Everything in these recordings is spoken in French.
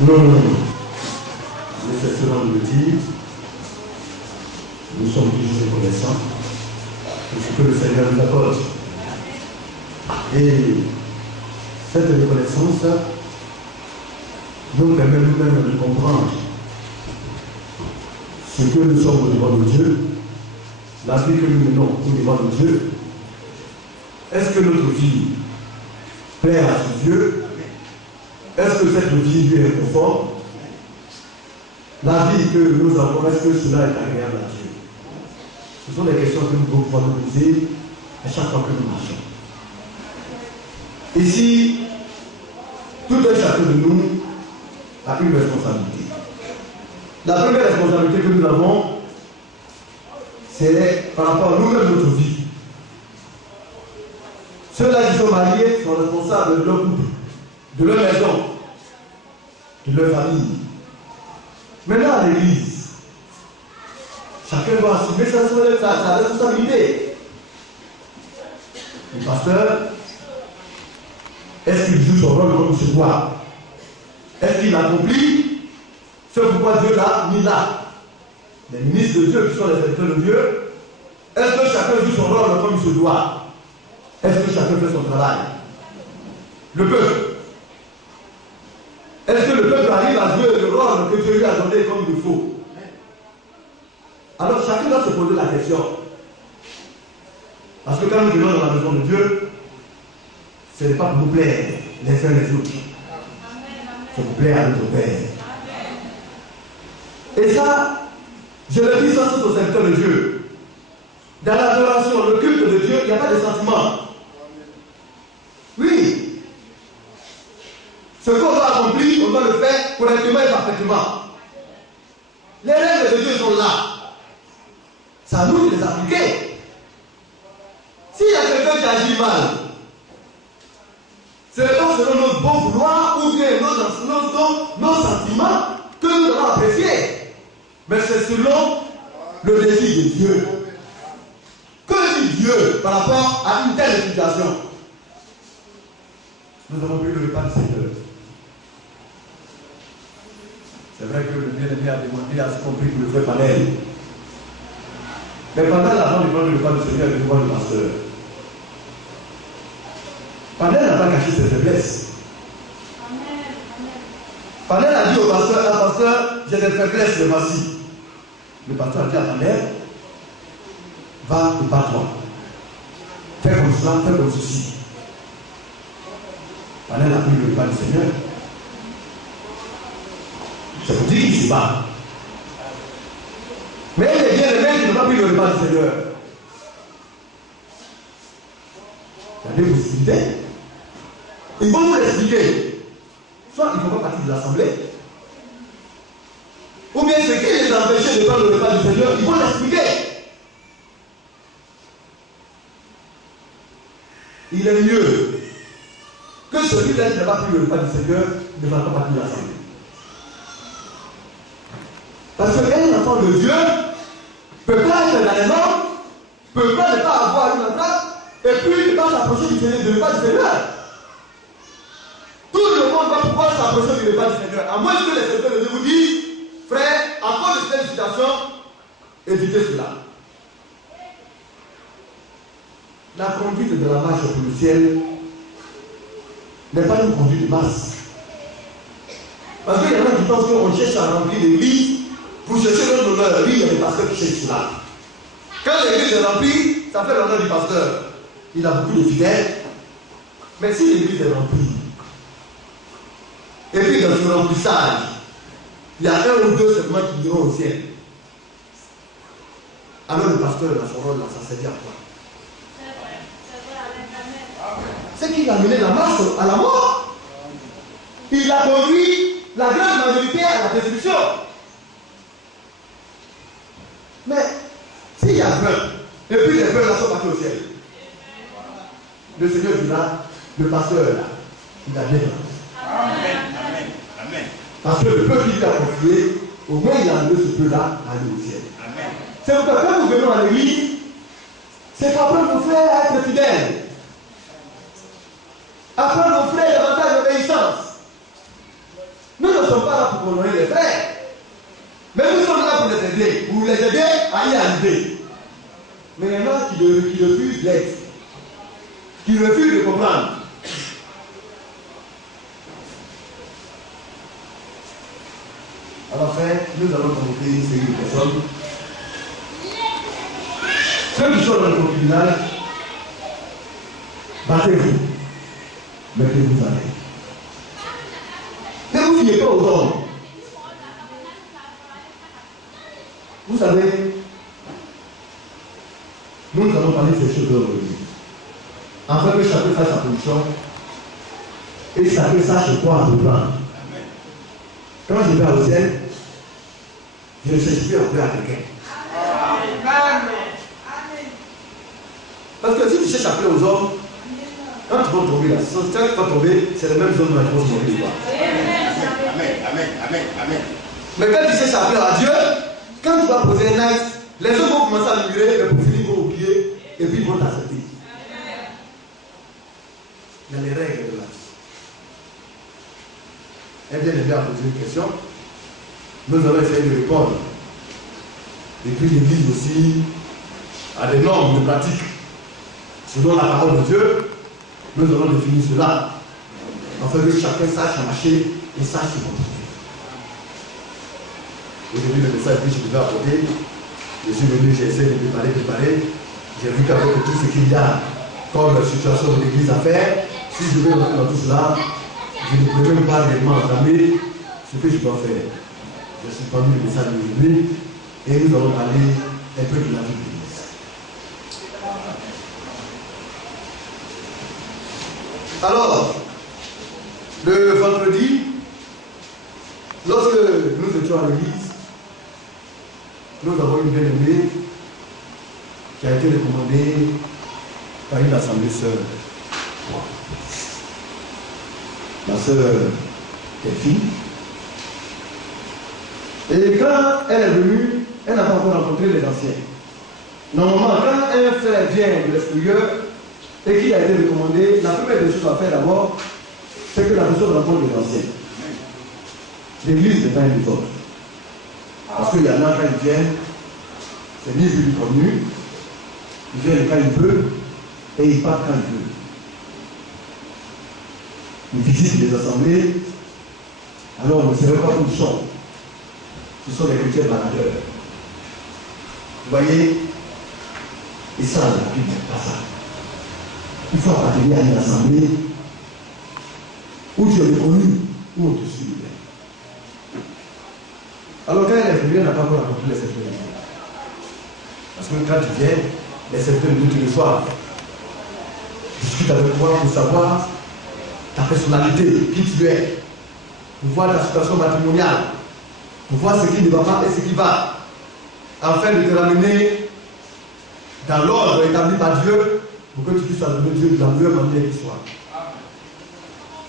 Nous, nécessairement de le dire, nous sommes toujours reconnaissants de ce que le Seigneur nous accorde. Et cette reconnaissance nous permet nous-mêmes de comprendre ce que nous sommes au devant de Dieu, la vie que nous menons au devant de Dieu. Est-ce que notre vie plaît à ce Dieu? Est-ce que cette vie lui est conforme? La vie que nous avons, est-ce que cela est agréable à Dieu? Ce sont des questions que nous pouvons nous poser à chaque fois que nous marchons. Ici, tout un chacun de nous a une responsabilité. La première responsabilité que nous avons, c'est par rapport à nous-mêmes, notre vie. Ceux-là qui sont mariés sont responsables de leur couple, de leur maison, de leur famille. Maintenant, à l'église, chacun doit assumer sa responsabilité. Le pasteur, est-ce qu'il joue son rôle comme il se doit? Est-ce qu'il accomplit ce pourquoi Dieu l'a mis là? Les ministres de Dieu qui sont les serviteurs de Dieu, est-ce que chacun joue son rôle comme il se doit? Est-ce que chacun fait son travail? Le peuple. Est-ce que le peuple arrive à jouer le rôle que Dieu lui a donné comme il faut? Alors chacun doit se poser la question. Parce que quand nous venons dans la maison de Dieu, ce n'est pas pour nous plaire les uns les autres. C'est pour plaire à notre Père. Et ça, je le dis sans aux serviteurs de Dieu. Dans l'adoration, le culte de Dieu, il n'y a pas de sentiment. Oui. Ce qu'on doit accomplir, on doit le faire correctement et parfaitement. Les règles de Dieu sont là. C'est à nous de les appliquer. S'il y a quelqu'un qui agit mal, ce n'est pas selon notre bon vouloir ou bien nos sentiments que nous devons apprécier. Mais c'est selon le désir de Dieu. Que dit Dieu par rapport à une telle situation? Nous avons pris le repas du Seigneur. C'est vrai que le bien-aimé a demandé à ce compris pour le frère Panel. Mais pendant l'avant de prendre le repas du Seigneur, il devant le pasteur. Panel n'a pas caché ses faiblesses. Panel a dit au pasteur, ah, pasteur, j'ai des faiblesses, les voici. Le pasteur a dit à Panel, va et bats-toi. Fais comme cela, fais comme ceci. Panel a pris le repas du Seigneur. C'est pour dire qu'il se bat. Mais les bien-aimés qui n'ont pas pris le repas du Seigneur, il y a des possibilités. Ils vont nous l'expliquer. Soit ils ne font pas partie de l'assemblée, ou bien ce qui les empêchait de prendre le repas du Seigneur, ils vont l'expliquer. Il est mieux que celui-là qui n'a pas pris le repas du Seigneur ne va pas partie de l'assemblée. Parce qu'un enfant de Dieu ne peut pas être dans les normes, ne peut pas ne pas avoir une entrave, et puis ne pas s'approcher du repas du Seigneur. Tout le monde va pouvoir s'approcher du repas du Seigneur. À moins que les serviteurs de Dieu vous disent, frère, à cause de cette situation, évitez cela. La conduite de la marche pour le ciel n'est pas une conduite de masse. Parce qu'il y en a qui pensent qu'on cherche à remplir l'église pour chercher notre honneur. Oui, il y a des pasteurs qui cherchent cela. Quand l'église est remplie, ça fait l'honneur du pasteur. Il a beaucoup de fidèles. Mais si l'église est remplie, et puis dans ce remplissage, il y a un ou deux seulement qui iront au ciel, alors le pasteur, dans son rôle, ça sert à quoi? C'est qu'il a mené la marche à la mort. Il a conduit la grande majorité à la destruction. Mais s'il y a 20, et puis les 20 là sont partis au ciel, le Seigneur dira, le pasteur là, il a bien fait. Amen. Amen. Parce que le peuple qui l'a confié, au moins il a amené ce peuple-là à aller au ciel. Amen. C'est pourquoi quand nous venons à l'église, c'est pour apprendre nos frères à être fidèles. Apprendre nos frères davantage d'obéissance. Nous ne sommes pas là pour honorer les frères. Mais nous sommes là pour les aider. Pour les aider à y arriver. Mais il y en a qui refusent l'aide. Qui refusent de comprendre. Alors, frère, nous allons convoquer une série de personnes. Ceux qui sont dans le concubinage, battez-vous. Mettez-vous à l'aide. Ne vous fiez pas aux hommes. Vous savez, nous allons parler de ces choses aujourd'hui. Afin que chacun fasse sa position et chacun sache quoi reprendre. Quand je vais au ciel, je ne cherche plus à faire à quelqu'un. Parce que si tu cherches à faire aux hommes, quand tu vas tomber là, quand tu vas tomber, c'est la même zone dans la grosse mauvaise. Amen. Mais quand tu cherches à faire à Dieu, quand tu vas poser un acte, les autres vont commencer à murmurer, mais pour finir, ils vont oublier et puis ils vont t'accepter. Il y a les règles de la vie. Elle vient d'aider à poser une question. Nous allons essayer de répondre. Et puis l'Église aussi a des normes de pratique. Selon la parole de Dieu, nous allons définir cela. Afin que chacun sache marcher et sache se comporter. Aujourd'hui, le message que je devais apporter, je suis venu, j'ai essayé de préparer. J'ai vu qu'avec tout ce qu'il y a comme situation de l'Église à faire, si je vais rentrer dans tout cela, je ne peux même pas réellement entamer ce que je dois faire. Je suis parmi le message d'aujourd'hui et nous allons parler un peu de la vie de l'Église. Alors, le vendredi, lorsque nous étions à l'église, nous avons une bien-aimée qui a été recommandée par une assemblée sœur. Ma sœur est fille. Et quand elle est venue, elle n'a pas encore rencontré les anciens. Normalement, quand un frère vient de l'extérieur et qu'il a été recommandé, la première des choses à faire d'abord, c'est que la personne rencontre les anciens. L'église n'est pas une méthode. Parce qu'il y en a quand ils viennent, c'est ni vu ni connu, ils viennent quand ils veulent et ils partent quand ils veulent. Ils visitent les assemblées, alors on ne sait pas où ils sont. Ce sont les chrétiens baladeurs. Vous voyez? Et ça, la Bible n'est pas ça. Il faut appartenir à une assemblée où tu es reconnu, où on te suit. Alors quand elle est venue, elle n'a pas encore rencontré les secteurs. Parce que quand tu viens, les secteurs de te reçoivent. Discute avec toi pour savoir ta personnalité, qui tu es, pour voir ta situation matrimoniale, pour voir ce qui ne va pas et ce qui va, afin de te ramener dans l'ordre établi par Dieu, pour que tu puisses adorer Dieu de la meilleure manière qui soit.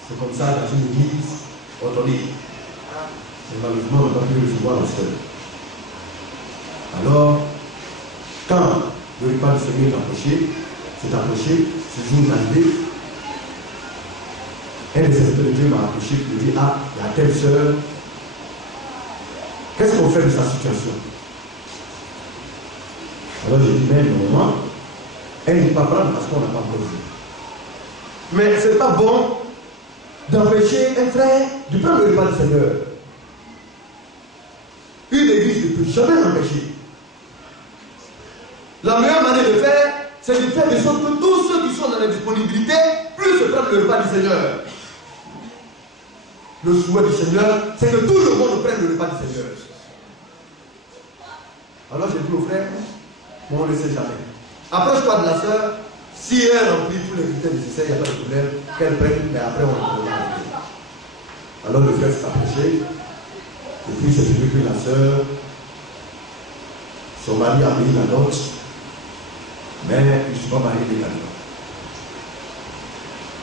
C'est comme ça dans une église orthodoxe. Et malheureusement, on n'a pas pu recevoir le seul. Alors, quand le repas du Seigneur est approché, ce jour d'arrivée, un des serviteurs de Dieu m'a approché et me dit: ah, il y a telle sœur, qu'est-ce qu'on fait de sa situation? Alors j'ai dit: mais normalement, elle n'est pas prendre parce qu'on n'a pas posé. Mais ce n'est pas bon d'empêcher un frère de prendre le repas du Seigneur. Une église ne peut jamais l'empêcher. La meilleure manière de faire, c'est de faire de sorte que tous ceux qui sont dans la disponibilité puissent prendre le repas du Seigneur. Le souhait du Seigneur, c'est que tout le monde prenne le repas du Seigneur. Alors j'ai dit au frère: bon, on ne sait jamais. Approche-toi de la sœur, si elle remplit tous les critères nécessaires, il n'y a pas de problème, qu'elle prenne, mais après on va. Alors le frère s'est approché. Et puis c'est vu que la sœur, son mari a payé la dot, mais je ne suis pas marié légalement.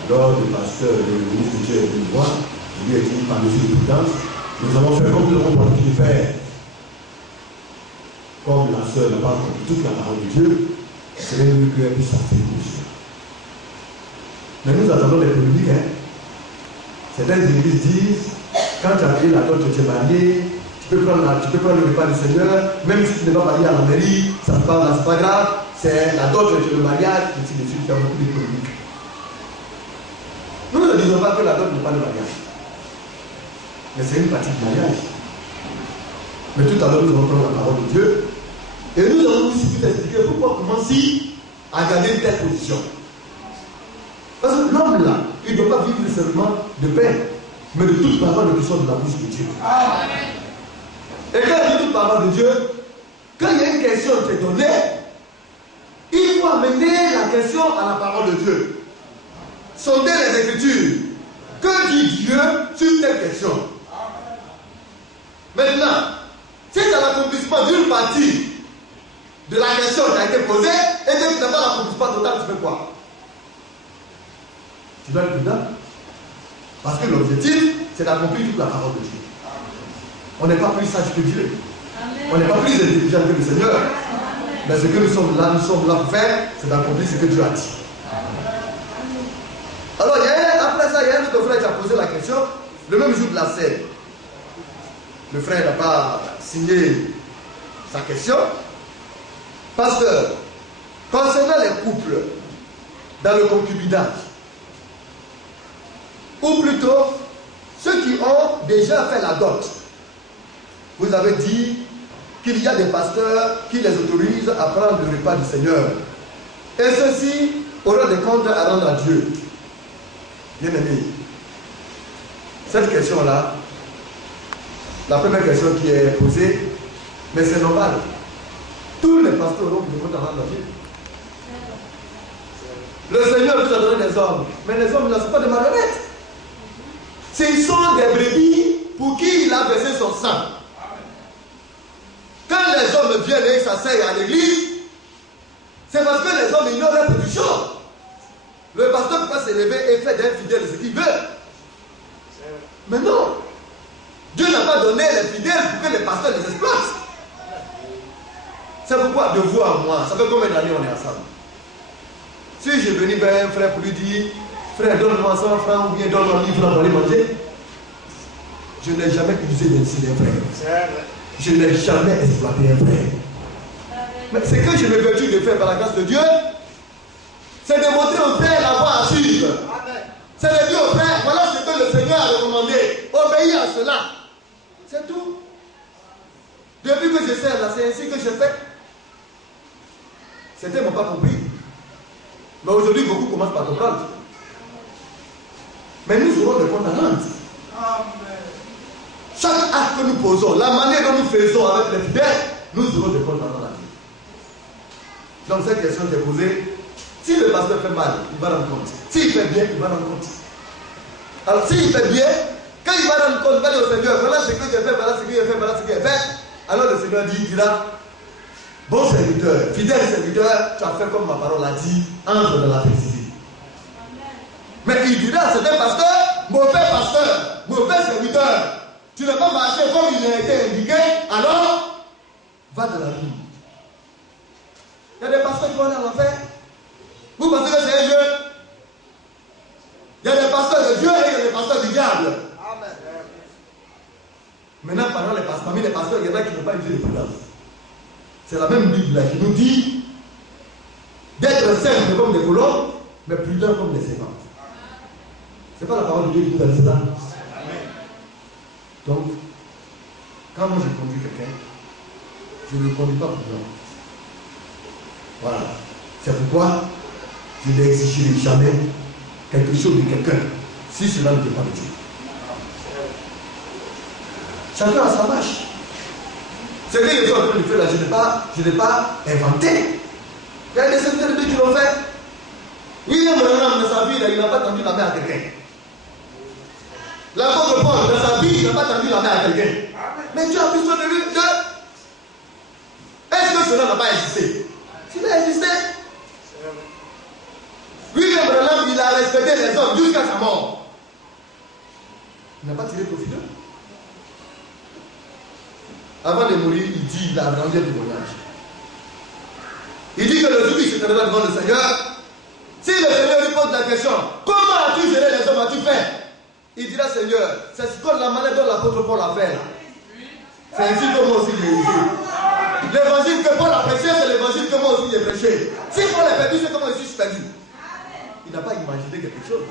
Alors le pasteur, le ministre de Dieu est venu me voir, je lui ai dit: par mesure de prudence, nous allons faire comme nous avons pu faire. Comme la sœur n'a pas compris toute la parole de Dieu, c'est mieux qu'elle puisse s'abstenir. Mais nous attendons les polémiques. Certaines églises disent: Quand tu as payé la dot, tu es marié, tu peux prendre le repas du Seigneur, même si tu n'es pas marié à la mairie, ça ne c'est pas grave, c'est la dot, c'est le mariage, et ainsi de suite, tu as beaucoup d'économique. Nous ne disons pas que la dot n'est pas le mariage, mais c'est une partie du mariage. Mais tout à l'heure, nous allons prendre la parole de Dieu, et nous allons aussi expliquer pourquoi commencer à garder une telle position. Parce que l'homme là, il ne doit pas vivre seulement de pain, mais de toute parole qui sort de la bouche de Dieu. Amen. Et quand il dit toute parole de Dieu, quand il y a une question qui est donnée, il faut amener la question à la parole de Dieu. Sonder les Écritures. Que dit Dieu sur telle question? Maintenant, si c'est l'accomplissement d'une partie de la question qui a été posée, et que tu n'as pas l'accomplissement total, tu fais quoi? Tu dois être prudent. Parce que l'objectif, c'est d'accomplir toute la parole de Dieu. On n'est pas plus sage que Dieu. On n'est pas plus intelligent que le Seigneur. Mais ce que nous sommes là pour faire, c'est d'accomplir ce que Dieu a dit. Alors, après ça, il y a un autre frère qui a posé la question, le même jour de la scène. Le frère n'a pas signé sa question. Pasteur, concernant les couples dans le concubinage, ou plutôt ceux qui ont déjà fait la dot, vous avez dit qu'il y a des pasteurs qui les autorisent à prendre le repas du Seigneur. Et ceux-ci auront des comptes à rendre à Dieu. Bien aimé, cette question-là, la première question qui est posée, mais c'est normal. Tous les pasteurs auront des comptes à rendre à Dieu. Le Seigneur nous a donné des hommes, mais les hommes ne sont pas des marionnettes. Ce sont des brebis pour qui il a versé son sang. Quand les hommes viennent et s'asseyent à l'église, c'est parce que les hommes ignorent leur position. Le pasteur peut pas s'élever et faire des fidèles ce qu'il veut. Mais non. Dieu n'a pas donné les fidèles pour que les pasteurs les exploitent. C'est pourquoi de vous à moi, ça fait combien d'années on est ensemble? Si je venais vers un frère pour lui dire, frère, donne-moi 100 francs ou bien donne-moi 1000 francs pour aller manger, je n'ai jamais usé d'ainsi d'un frère. Je n'ai jamais exploité un frère. Mais ce que je me vertu de faire par la grâce de Dieu, c'est de montrer au frère la voie à suivre. C'est de dire au frère, voilà ce que le Seigneur a recommandé. Obéis à cela. C'est tout. Depuis que je sers là, c'est ainsi que je fais. Certains n'ont pas compris. Mais aujourd'hui, beaucoup commencent par comprendre. Mais nous aurons des comptes à rendre. Chaque acte que nous posons, la manière dont nous faisons avec les fidèles, nous aurons des comptes à rendre. Donc cette question est posée. Si le pasteur fait mal, il va rendre compte. S'il fait bien, il va rendre compte. Alors s'il fait bien, quand il va rendre compte, il va dire au Seigneur, voilà ce que j'ai fait, voilà ce que j'ai fait, voilà ce que j'ai fait. Alors le Seigneur dit, il dira, bon serviteur, fidèle serviteur, tu as fait comme ma parole a dit, entre dans la félicité. Mais il dira, c'est un pasteur, mauvais serviteur. Tu n'as pas marché comme il a été indiqué, alors va dans la vie. Il y a des pasteurs qui vont aller en enfer. Vous pensez que c'est un jeu? Il y a des pasteurs de Dieu et il y a des pasteurs du diable. Amen. Maintenant, parmi les pasteurs, il y en a qui n'ont pas usé de prudence. C'est la même Bible là qui nous dit d'être simples comme des colons, mais prudents comme des serpents. C'est pas la parole de Dieu qui nous a dit cela. Donc, quand moi je conduis quelqu'un, je ne le conduis pas prudent. Voilà. C'est pourquoi je n'exigerai jamais quelque chose de quelqu'un si cela ne dépend pas de Dieu. Chacun a sa marche. Ce que les gens ont fait là, je n'ai pas inventé. Il y a des serviteurs de Dieu qui l'ont fait. William Branham dans sa vie, il n'a pas tendu la main à quelqu'un. L'apôtre Paul dans sa vie, il n'a pas tendu la main à quelqu'un. Mais Dieu a pris soin de lui. Est-ce que cela n'a pas existé? S'il a existé, William Branham, il a respecté les hommes jusqu'à sa mort. Il n'a pas tiré profit d'eux. Avant de mourir, il dit, il a rendu un témoignage. Il dit que le jour où il se tiendra devant le Seigneur, si le Seigneur lui pose la question, comment as-tu géré les hommes, as-tu fait? il dira Seigneur, c'est comme la manière dont l'apôtre Paul a fait là. C'est ainsi que moi aussi j'ai été. L'évangile que Paul a prêché, c'est l'évangile que moi aussi j'ai prêché. Si Paul est perdu, c'est comment je suis perdu. Il n'a pas imaginé quelque chose.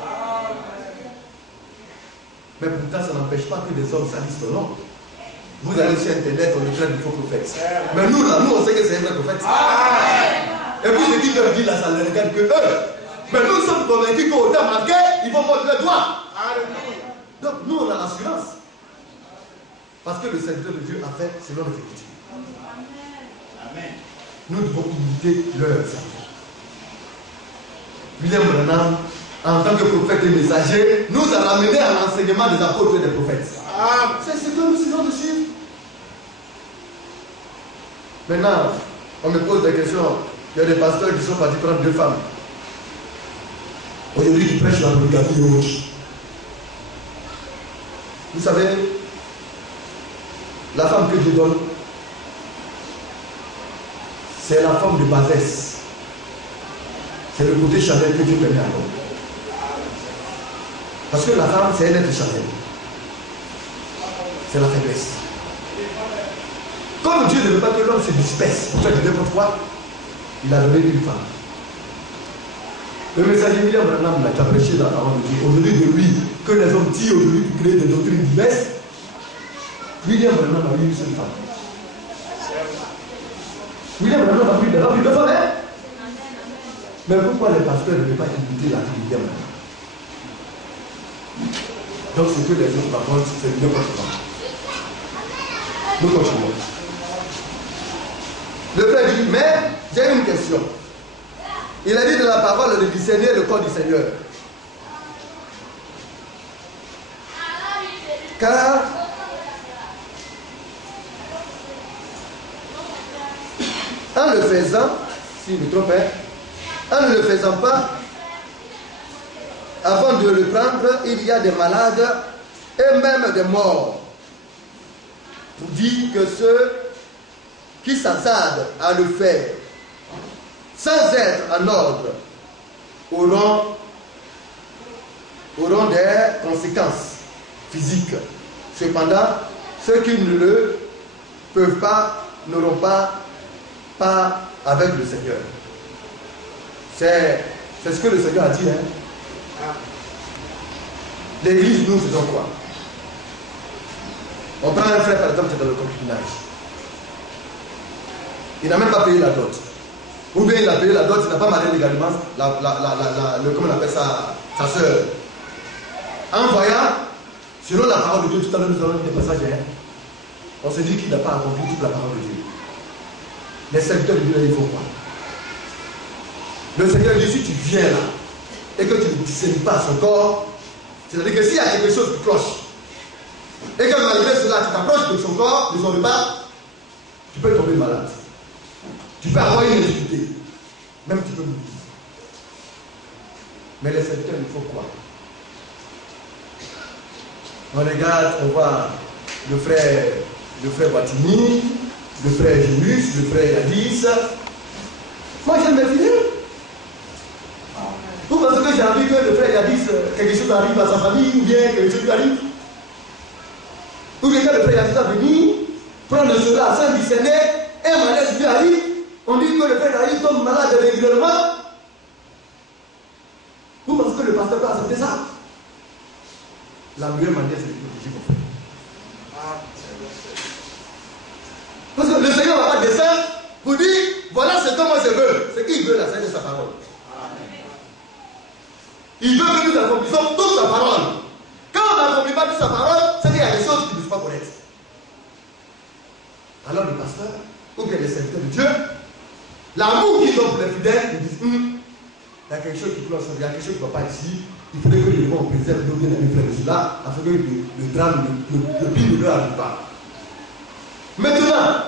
Mais pourtant, ça n'empêche pas que des hommes salissent son nom. Vous allez sur Internet, on écrit de faux prophètes. Mais nous, là, nous, on sait que c'est un vrai prophète. Et puis, ceux qui peuvent dire là, ça ne regarde que eux. Mais nous sommes convaincus qu'au temps marqué, ils vont mordre le doigt. Donc, nous, on a l'assurance. Parce que le serviteur de Dieu a fait selon l'Écriture. Nous devons imiter leur serviteur. William Branham, en tant que prophète et messager, nous a ramené à l'enseignement des apôtres et des prophètes. C'est ce que nous essayons de suivre. Maintenant, on me pose des questions. Il y a des pasteurs qui sont partis prendre 2 femmes. Aujourd'hui, qui prêchent la polygamie et autres. Vous savez, la femme que Dieu donne, c'est la forme de bassesse. C'est le côté charnel que Dieu permet à l'homme. Parce que la femme, c'est un être charnel. C'est la faiblesse. Comme Dieu ne veut pas que l'homme se disperse, pour ça que n'importe quoi, il a donné une femme. Le messager William Branham l'a prêché dans la parole de Dieu. Aujourd'hui, de lui, que les hommes tirent aujourd'hui pour créer des doctrines diverses, William Branham a eu une seule femme. William Branham a eu des femmes, hein? Mais pourquoi les pasteurs ne veulent pas imiter la vie de William Branham? Donc, ce que les autres racontent, c'est n'importe quoi. Nous continuons. Le frère dit, mais j'ai une question. Il a dit de la parole de discerner le corps du Seigneur. Car en le faisant, si je me trompe, en ne le faisant pas, avant de le prendre, il y a des malades et même des morts. Pour dire que ceux qui s'attardent à le faire sans être en ordre auront des conséquences physiques. Cependant, ceux qui ne le peuvent pas n'auront pas avec le Seigneur. C'est ce que le Seigneur a dit. Hein? L'église, nous faisons quoi? On prend un frère, par exemple, qui est dans le concubinage. Il n'a même pas payé la dot. Ou bien il a payé la dot, il n'a pas marié légalement comment on appelle ça, sa soeur. En voyant, selon la parole de Dieu, tout à l'heure nous avons dit des passages, hein, on se dit qu'il n'a pas accompli toute la parole de Dieu. Les serviteurs de Dieu, ils font quoi? Le Seigneur dit, si tu viens là, et que tu ne discernes pas son corps, c'est-à-dire que s'il y a quelque chose qui cloche, et que malgré cela, tu t'approches de son corps, de son repas, tu peux tomber malade. Tu peux avoir une difficulté. Même tu peux mourir. Mais les serviteurs, il faut quoi? On regarde, on voit le frère Watini, le frère Jésus, le frère Yadis. Moi, j'aime mes fidèles. Vous pensez que j'ai envie que le frère Yadis, quelque chose arrive à sa famille, ou bien quelque chose lui arrive? Ou bien que le frère Yadis va venir, prendre cela sans discerner, un malaise lui arrive, on dit que le frère Yadis tombe malade régulièrement. Vous pensez que le pasteur peut accepter ça? La meilleure manière, c'est de protéger mon frère. Parce que le Seigneur n'a pas de dessein pour dire, voilà ce que moi je veux. Ce qu'il veut, la scène de sa parole. Il veut que nous accomplissions toute sa parole. Quand on n'accomplit pas toute sa parole, c'est qu'il y a des choses qui ne sont pas correctes. Alors le pasteur, ou bien les serviteurs de Dieu, l'amour qu'ils ont pour les fidèles, ils disent, il y a quelque chose qui cloche, il y a quelque chose qui ne va pas ici. Il faudrait que les gens préservent nos bien-aimés frères de cela, afin que le drame, le pire ne leur arrive pas. Maintenant,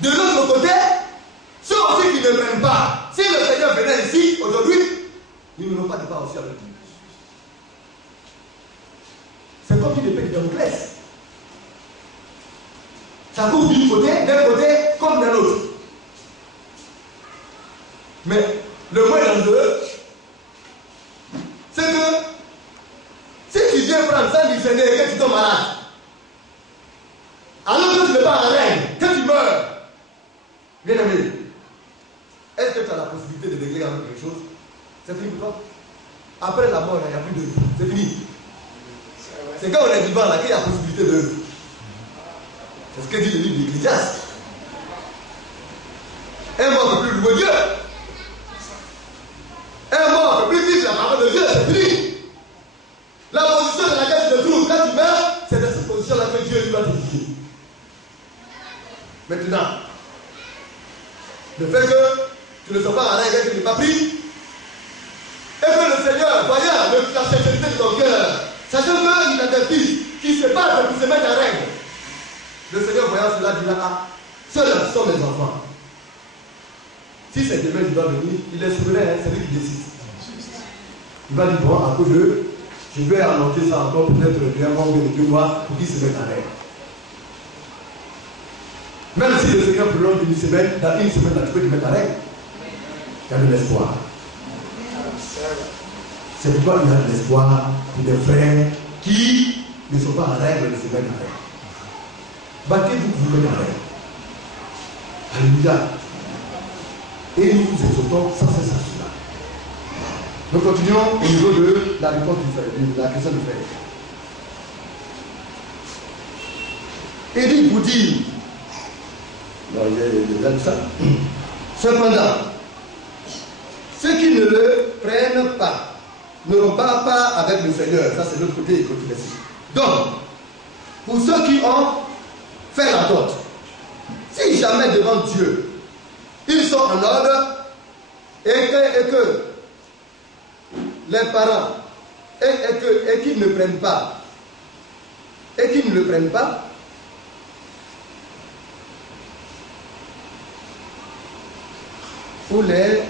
de l'autre côté, ceux aussi qui ne prennent pas, si le Seigneur venait ici aujourd'hui, ils n'auront pas de part aussi avec lui. C'est comme une épée de Damoclès. Ça couvre d'un côté comme de l'autre. Mais le moins dangereux, c'est que Alors que tu n'es pas en règle, que tu meurs. Bien aimé, est-ce que tu as la possibilité de régler avec quelque chose? C'est fini pour toi? Après la mort, il n'y a plus de... C'est fini. C'est quand on est vivant là qu'il y a la possibilité de... C'est ce que dit le livre d'Ecclésiaste. Un mort ne peut plus louer Dieu. Un mort ne peut plus vivre la parole de Dieu, c'est fini. La position dans laquelle tu te trouves quand tu meurs, c'est dans cette position-là que Dieu lui va te guider. Maintenant, le fait que tu ne sois pas en règle et que tu n'es pas pris, et que le Seigneur, voyant la sincérité de ton cœur, sachant qu'il a des filles qui se battent pour se mettre en règle, le Seigneur, voyant cela, dira: ah, ceux-là sont mes enfants. Si c'est demain qui doit venir, il est souverain, c'est lui qui décide. Il va dire: bon, à cause de, je vais annoncer ça encore, peut-être un mois ou 2 mois, pour qu'ils se mettent en règle. Même si le Seigneur prolonge une semaine, dans une semaine, là, tu peux te mettre en règle. Il y a de l'espoir. C'est pourquoi il y a de l'espoir pour des frères qui ne sont pas en règle de se mettre en règle. Battez-vous pour vous mettre en règle. Alléluia. Et nous vous exhortons sans cesse à cela. Nous continuons au niveau de la réponse du frère, de la question du frère. Et dit vous dit, non, il y a ça. Cependant, ceux qui ne le prennent pas n'auront pas part avec le Seigneur. Ça, c'est l'autre côté, il continue ici. Donc, pour ceux qui ont fait la dot, si jamais devant Dieu, ils sont en ordre et que les parents et qu'ils ne prennent pas, pour les...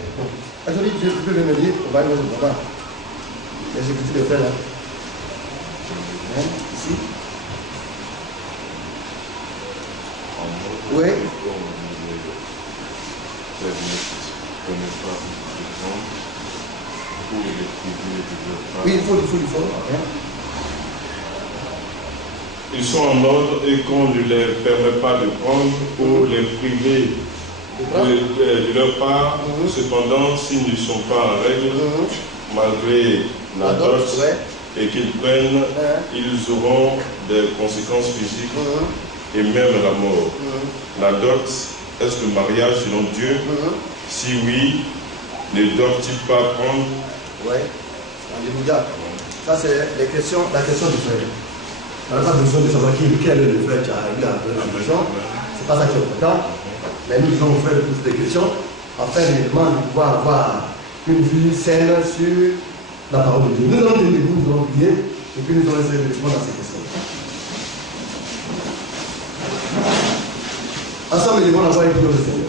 Attendez, je peux le dire, on va aller voir le papa. Les écritures de frère là. Hein, ici. Oui. Oui, il faut. Hein? Ils sont en ordre et qu'on ne les permet pas de prendre pour les priver de leur part. Cependant, s'ils ne sont pas en règle, malgré la dot, et qu'ils prennent, ils auront des conséquences physiques et même la mort. La dot, est-ce le mariage selon Dieu? Si oui, ne doivent-ils pas prendre? Oui, alléluia. Ça, c'est la question du frère. On n'a pas besoin de savoir quel est le frère qui a réglé la question. C'est pas ça qui est important. Mais nous allons faire toutes ces questions afin réellement de pouvoir avoir une vue saine sur la parole de Dieu. Nous allons donner, nous allons prier et puis nous allons essayer de répondre à ces questions. Ensemble, nous allons avoir une prière de Seigneur.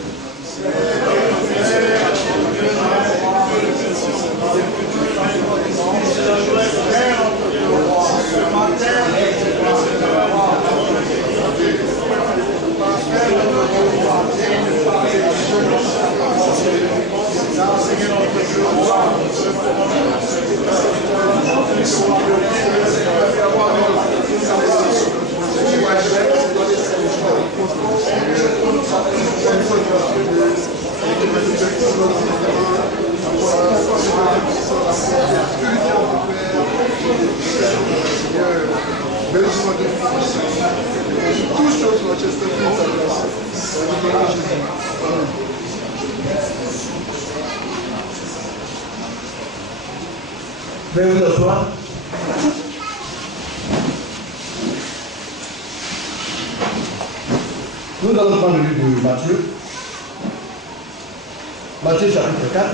Veuillez vous asseoir. Nous allons prendre le livre de Matthieu. Matthieu chapitre 4.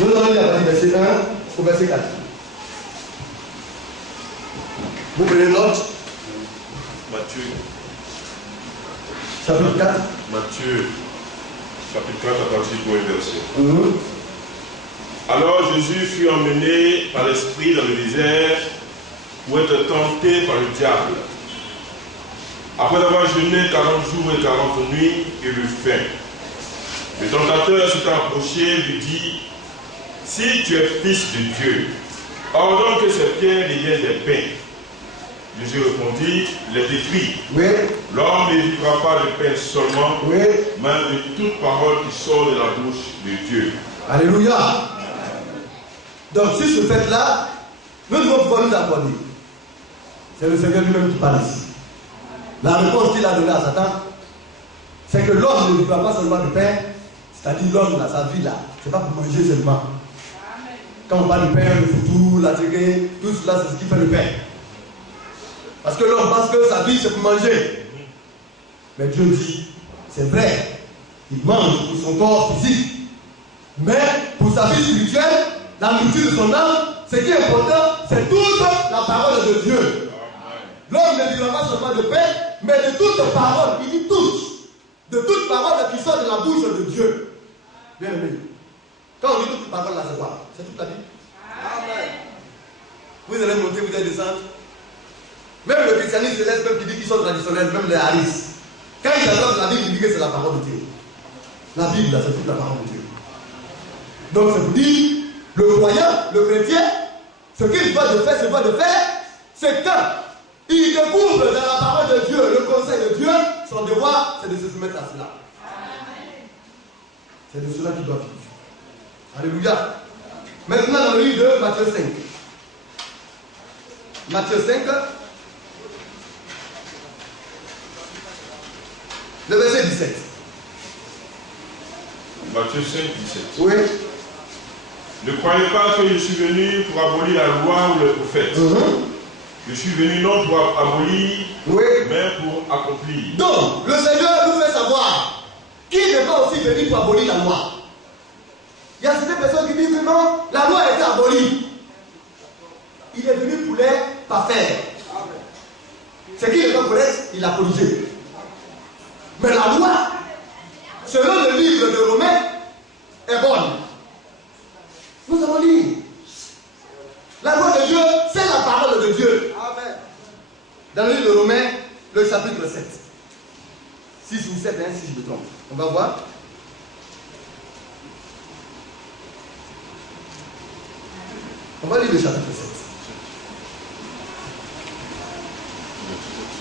Nous allons lire à partir du verset 1 au verset 4. Vous prenez note. Matthieu. Chapitre 4. Matthieu, chapitre 4, à partir du 1 verset. Alors Jésus fut emmené par l'Esprit dans le désert pour être tenté par le diable. Après avoir jeûné 40 jours et 40 nuits, il eut faim. Le tentateur s'est approché et lui dit, si tu es fils de Dieu, ordonne que ces pierres deviennent des pains. Jésus répondit, il est écrit, Oui. l'homme ne vivra pas de pain seulement, Oui. mais de toute parole qui sort de la bouche de Dieu. Alléluia. Donc sur ce fait-là, nous devons pouvoir nous accorder. C'est le Seigneur lui-même qui parle ici. La réponse qu'il a donnée à Satan, c'est que l'homme ne vivra pas seulement de pain, c'est-à-dire l'homme, sa vie là, c'est pas pour manger seulement. Quand on parle du pain, le foutou, la tirée, tout cela, c'est ce qui fait le pain. Parce que l'homme pense que sa vie c'est pour manger. Mais Dieu dit, c'est vrai, il mange pour son corps physique. Mais pour sa vie spirituelle, la nourriture de son âme, ce qui est important, c'est toute la parole de Dieu. L'homme ne vivra pas seulement de pain, mais de toute parole. Il dit toutes. De toute parole qui sort de la bouche de Dieu. Bien aimé. Quand on dit toute parole là, c'est quoi? C'est toute la Bible. Amen. Vous allez monter, vous allez descendre. Même le christianisme céleste, même qui dit qu'ils sont traditionnels, même les haristes. Quand ils entendent la Bible, ils disent que c'est la parole de Dieu. La Bible, là, c'est toute la parole de Dieu. Donc, c'est pour dire, le croyant, le chrétien, ce qu'il doit de faire, c'est quand il découvre dans la parole de Dieu, le conseil de Dieu, son devoir, c'est de se soumettre à cela. C'est de cela qu'il doit vivre. Alléluia. Maintenant, dans le livre de Matthieu 5. Matthieu 5, le verset 17. Matthieu 5, 17. Oui. Ne croyez pas que je suis venu pour abolir la loi ou le prophète. Je suis venu non pour abolir, oui, mais pour accomplir. Donc, le Seigneur nous fait savoir qu'il n'est pas aussi venu pour abolir la loi. Il y a certaines personnes qui disent que non, la loi a été abolie. Il est venu pour les parfaire. Ce qui n'est pas correct, il l'a corrigé. Mais la loi, selon le livre de Romains, est bonne. Nous allons lire. La loi de Dieu, c'est la parole de Dieu. Amen. Dans le livre de Romains, le chapitre 7. 6 ou 7, hein, si je me trompe. On va voir. On va lire le chapitre 7.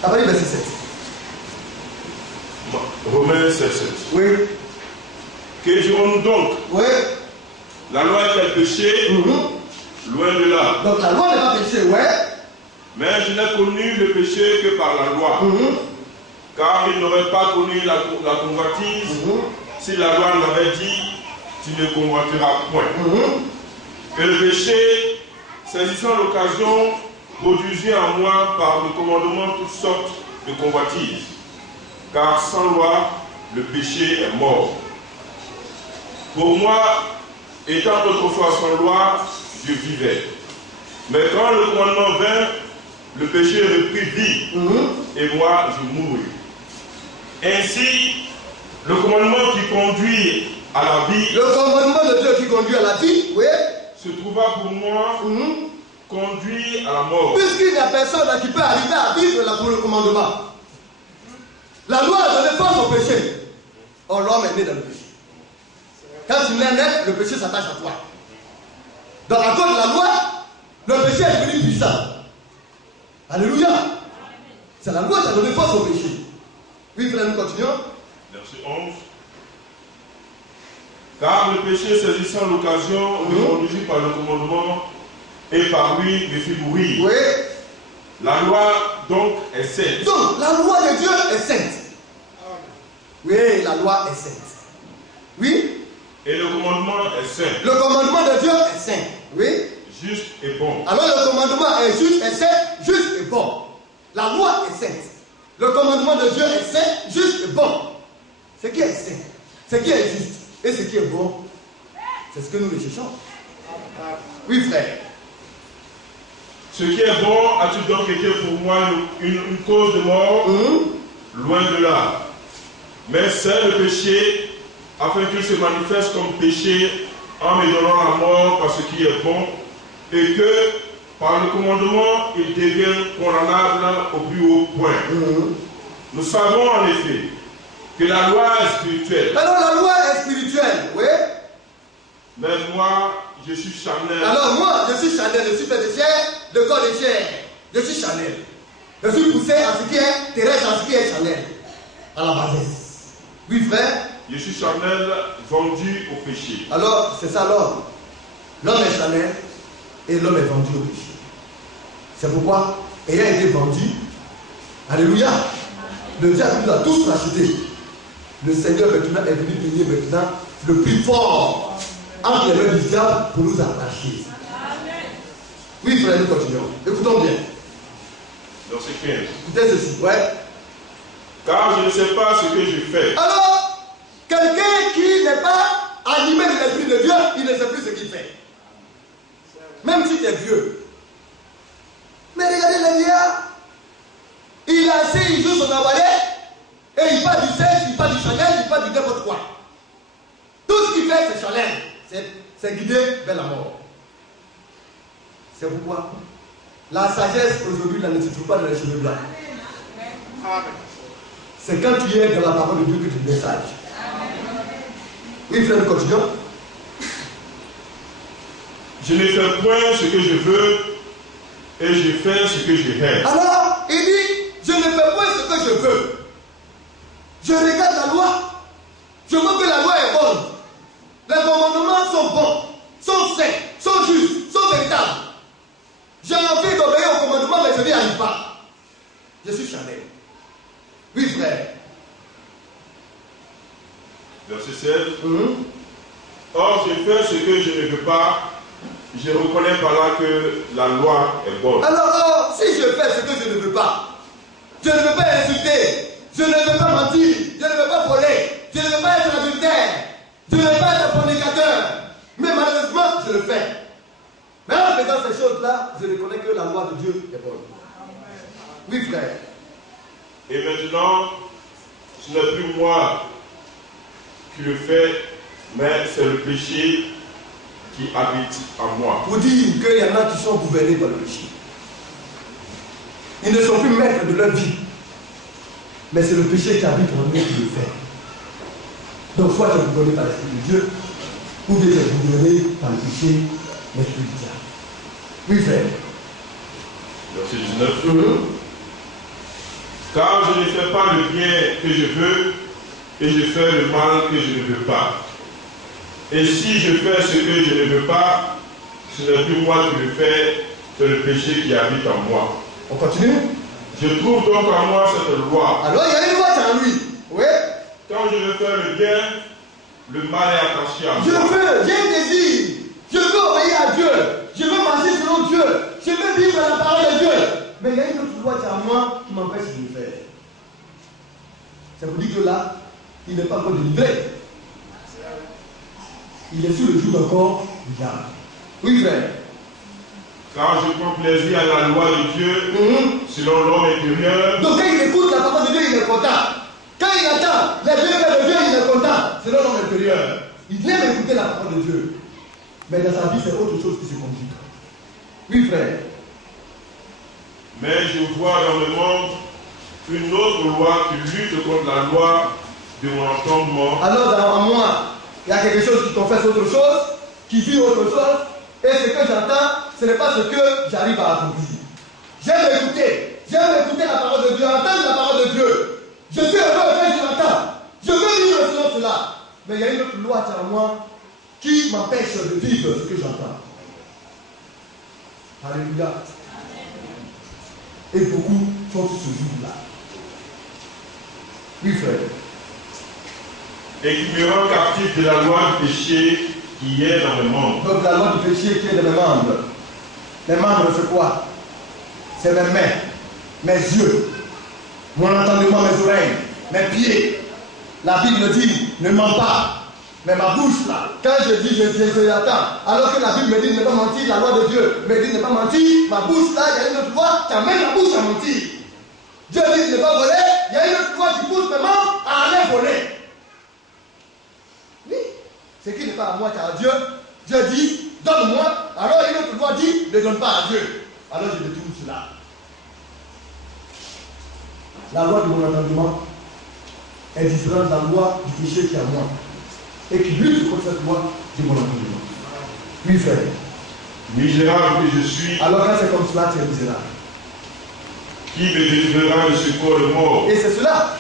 On va lire le verset 7. Romains 7, 7. Oui. Que dirons-nous donc? Oui. La loi est-elle péché? Loin de là. Donc la loi n'est pas péché, ouais. Mais je n'ai connu le péché que par la loi. Car il n'aurait pas connu la convoitise si la loi l'avait dit, tu ne convoiteras point. Et le péché, saisissant l'occasion, produisit en moi par le commandement toutes sortes de convoitises. Car sans loi, le péché est mort. Pour moi, étant autrefois sans loi, je vivais. Mais quand le commandement vint, le péché reprit vie, et moi je mourus. Ainsi, le commandement qui conduit à la vie, le commandement de Dieu qui conduit à la vie, oui, se trouva pour moi conduit à la mort. Puisqu'il n'y a personne qui peut arriver à vivre là pour le commandement. La loi a donné force au péché. Or l'homme est né dans le péché. Quand tu nais net, le péché s'attache à toi. Donc à cause de la loi, le péché est devenu puissant. Alléluia. C'est la loi qui a donné force au péché. Oui, frère, nous continuons. Verset 11. Car le péché saisissant l'occasion me conduisit par le commandement et par lui me fit mourir. Oui. La loi donc est sainte. Donc la loi de Dieu est sainte. Oui, la loi est sainte. Oui. Et le commandement est saint. Le commandement de Dieu est saint. Oui. Juste et bon. Alors le commandement est juste et saint, juste et bon. La loi est sainte. Le commandement de Dieu est saint, juste et bon. Ce qui est saint, ce qui est juste et ce qui est bon, c'est ce que nous recherchons. Oui, frère. Ce qui est bon a-t-il donc été pour moi une cause de mort? Loin de là. Mais c'est le péché, afin qu'il se manifeste comme péché en me donnant la mort par ce qui est bon, et que par le commandement, ils deviennent condamnables au plus haut point. Nous savons en effet que la loi est spirituelle. Alors la loi est spirituelle, oui. Mais moi, je suis charnel. Alors moi, je suis charnel, je suis fait de chair, de corps de chair. Je suis charnel. Je suis poussé à ce qui est terrestre, à ce qui est charnel. À la bassesse. Oui, frère. Je suis charnel, vendu au péché. Alors, c'est ça l'homme. L'homme est charnel et l'homme est vendu au péché. C'est pourquoi, ayant été vendu, alléluia, le diable nous a tous rachetés. Le Seigneur maintenant est venu payer maintenant le plus fort entre les mains du diable pour nous arracher. Oui, frère, nous continuons. Écoutons bien. Verset 15. Écoutez ceci, ouais. Car je ne sais pas ce que je fais. Alors, quelqu'un qui n'est pas animé de l'Esprit de Dieu, il ne sait plus ce qu'il fait. Même si tu es vieux. Mais regardez le vieillard. Il a assez, il joue son avalé, et il parle du sexe, il parle du Chanel, il parle du n'importe quoi. Tout ce qu'il fait, c'est Chanel. C'est guidé vers la mort. C'est pourquoi la sagesse aujourd'hui ne se trouve pas dans les cheveux blancs. C'est quand tu es dans la parole de Dieu que tu deviens sage. Oui, frère, nous continuons. Je ne fais point ce que je veux et je fais ce que je hais. Alors, il dit, je ne fais point ce que je veux. Je regarde la loi. Je vois que la loi est bonne. Les commandements sont bons, sont sains, sont justes, sont véritables. J'ai envie d'obéir aux commandements, mais je n'y arrive pas. Je suis charnel. Oui, frère. Verset 16. Or, je fais ce que je ne veux pas. Je reconnais par là que la loi est bonne. Alors, si je fais ce que je ne veux pas, je ne veux pas insulter, je ne veux pas mentir, je ne veux pas voler, je ne veux pas être adultère, je ne veux pas être fornicateur. Mais malheureusement, je le fais. Mais en faisant ces choses-là, je reconnais que la loi de Dieu est bonne. Oui, frère. Et maintenant, ce n'est plus moi qui le fais, mais c'est le péché qui habite en moi. Pour dire qu'il y en a qui sont gouvernés par le péché. Ils ne sont plus maîtres de leur vie. Mais c'est le péché qui habite en eux qui le fait. Donc soit tu es gouverné par l'Esprit de Dieu, ou bien tu es gouverné par le péché, l'Esprit du diable. Oui, frère. Verset 19. Car je ne fais pas le bien que je veux, et je fais le mal que je ne veux pas. Et si je fais ce que je ne veux pas, ce n'est plus moi qui le fais, c'est le péché qui habite en moi. On continue. Je trouve donc en moi cette loi. Alors il y a une loi qui est en lui. Oui. Quand je veux faire le bien, le mal est attaché à Je moi. veux, j'ai un désir. Je veux obéir à Dieu. Je veux marcher selon Dieu. Je veux vivre la parole de Dieu. Mais il y a une autre loi qui est en moi qui m'empêche de le faire. Ça vous dit que là, il n'est pas encore délivré. Il est sur le joug encore du diable. Oui, frère. Quand je prends plaisir à la loi de Dieu, selon l'homme intérieur. Donc quand il écoute la parole de Dieu, il est content. Quand il attend les bienfaits de Dieu, il est content. Selon l'homme intérieur. Il aime écouter la parole de Dieu. Mais dans sa vie, c'est autre chose qui se complique. Oui, frère. Mais je vois dans le monde une autre loi qui lutte contre la loi de mon entendement. Alors dans moi, il y a quelque chose qui confesse autre chose, qui dit autre chose, et ce que j'entends, ce n'est pas ce que j'arrive à accomplir. J'aime écouter la parole de Dieu, entendre la parole de Dieu. Je suis heureux quand je l'entends. Je veux vivre selon cela. Mais il y a une autre loi qui est en moi qui m'empêche de vivre ce que j'entends. Alléluia. Et beaucoup sont sur ce jour-là. Oui, frère. Et qui me rend captif de la loi du péché qui est dans mes membres. Donc la loi du péché qui est dans mes membres. Les membres, c'est quoi? C'est mes mains, mes yeux, mon entendement, mes oreilles, mes pieds. La Bible dit, ne mens pas. Mais ma bouche là, quand je dis, je l'attends. Alors que la Bible me dit de ne pas mentir, la loi de Dieu me dit de ne pas mentir. Ma bouche là, il y a une autre loi qui amène ma bouche à mentir. Dieu dit de ne pas voler, il y a une autre loi qui pousse mes mains à aller voler. Oui. Ce qui n'est pas à moi, car à Dieu, Dieu dit, donne-moi. Alors une autre loi dit, ne donne pas à Dieu. Alors je détourne cela. La loi de mon entendement est différente de la loi du péché qui est à moi. Et qui lutte contre cette loi de mon entendement. Oui, frère. Misérable que je suis. Alors quand c'est comme cela, tu es misérable. Qui me délivrera de ce corps de mort? Et c'est cela.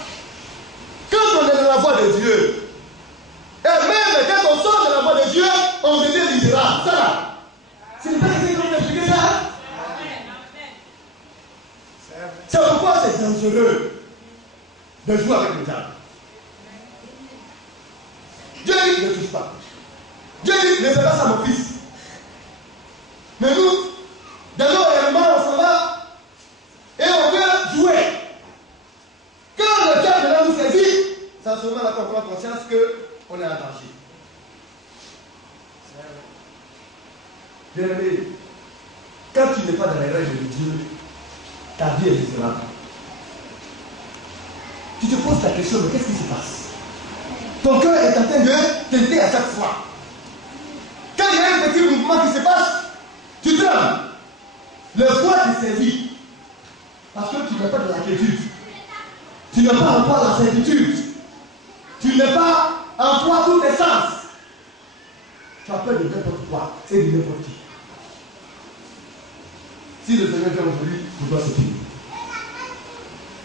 Quand on est dans la voie de Dieu, et même quand on sort de la voie de Dieu, on devient misérable. Ça là. C'est pas que c'est expliquer ça. C'est pourquoi c'est dangereux de jouer avec le diable. Dieu dit ne touche pas. Dieu dit ne fais pas ça mon fils. Mais nous, d'abord on s'en va et on veut jouer. Quand le diable là nous saisit, c'est à ce moment-là qu'on prend conscience qu'on est en danger. Bien-aimé, quand tu n'es pas dans les règles de Dieu, ta vie est misérable. Tu te poses la question, mais qu'est-ce qui se passe? Ton cœur est en train de tenter à chaque fois. Quand il y a un petit mouvement qui se passe, tu trembles. Le foi te saisit. Parce que tu n'es pas dans l'inquiétude. Tu n'es pas en toi la certitude. Tu n'es pas en toi tous tes sens. Tu as peur de n'importe quoi et de n'importe qui. Si le Seigneur vient aujourd'hui, pour toi c'est fini.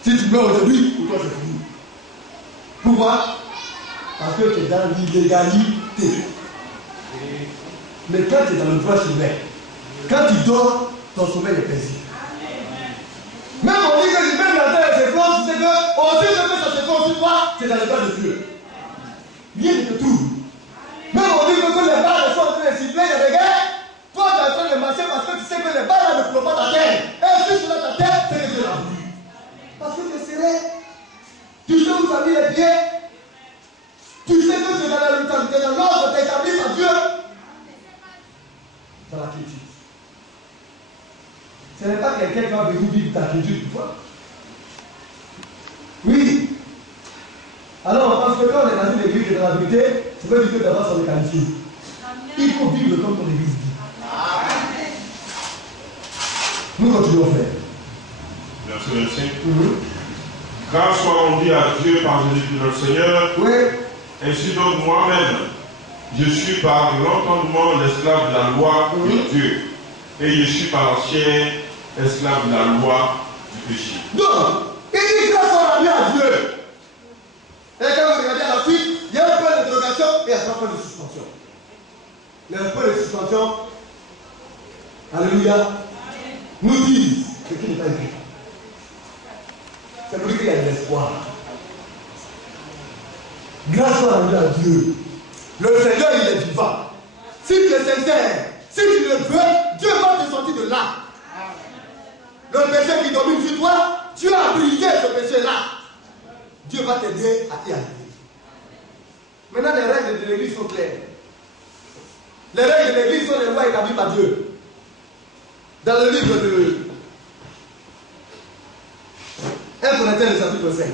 Si tu meurs aujourd'hui, pour toi c'est fini. Pourquoi? Parce que tu es dans l'illégalité. Mais quand tu es dans le droit chemin, quand tu dors, ton sommeil est paisible. Même on dit que tu fais la terre, c'est flanc, c'est que, aussi que ça se fait sur toi, c'est dans le droit de Dieu. Rien ne te trouve. Même on dit que les balles sont en train de siffler, il y a des guerres. Toi, tu es en train de marcher parce que tu sais que les balles ne font pas ta terre. Et si tu as ta terre, c'est que Dieu l'a voulu. Parce que tu es serré. Tu sais où tu as mis les pieds. Tu sais que tu es dans l'ordre d'établir à Dieu. Dans la quiétude. Ce n'est pas quelqu'un qui va venir vivre ta quiétude pour toi. Oui. Alors, parce que quand on est dans une église de la vérité, c'est pas du tout d'avoir son qualifié. Il faut vivre comme ton église dit. Nous continuons à faire. Merci. Grâce soit rendue à Dieu par Jésus-Christ notre Seigneur. Oui. Ainsi donc moi-même, je suis par l'entendement l'esclave de la loi de Dieu. Et je suis par la chair esclave de la loi du péché. Donc, il dit grâce soit rendue à Dieu. Et quand vous regardez à la suite, il y a un point d'interrogation et un point de suspension. Les points de suspension, alléluia, nous disent ce qui n'est pas écrit. C'est pour dire qu'il y a de l'espoir. Grâce soit rendue à Dieu. Le Seigneur, il est vivant. Si tu es sincère, si tu le veux, Dieu va te sortir de là. Le péché qui domine sur toi, Dieu a brisé ce péché-là. Dieu va t'aider à y arriver. Maintenant, les règles de l'église sont claires. Les règles de l'église sont les lois établies par Dieu. Dans le livre de 1 Corinthiens, le chapitre 5.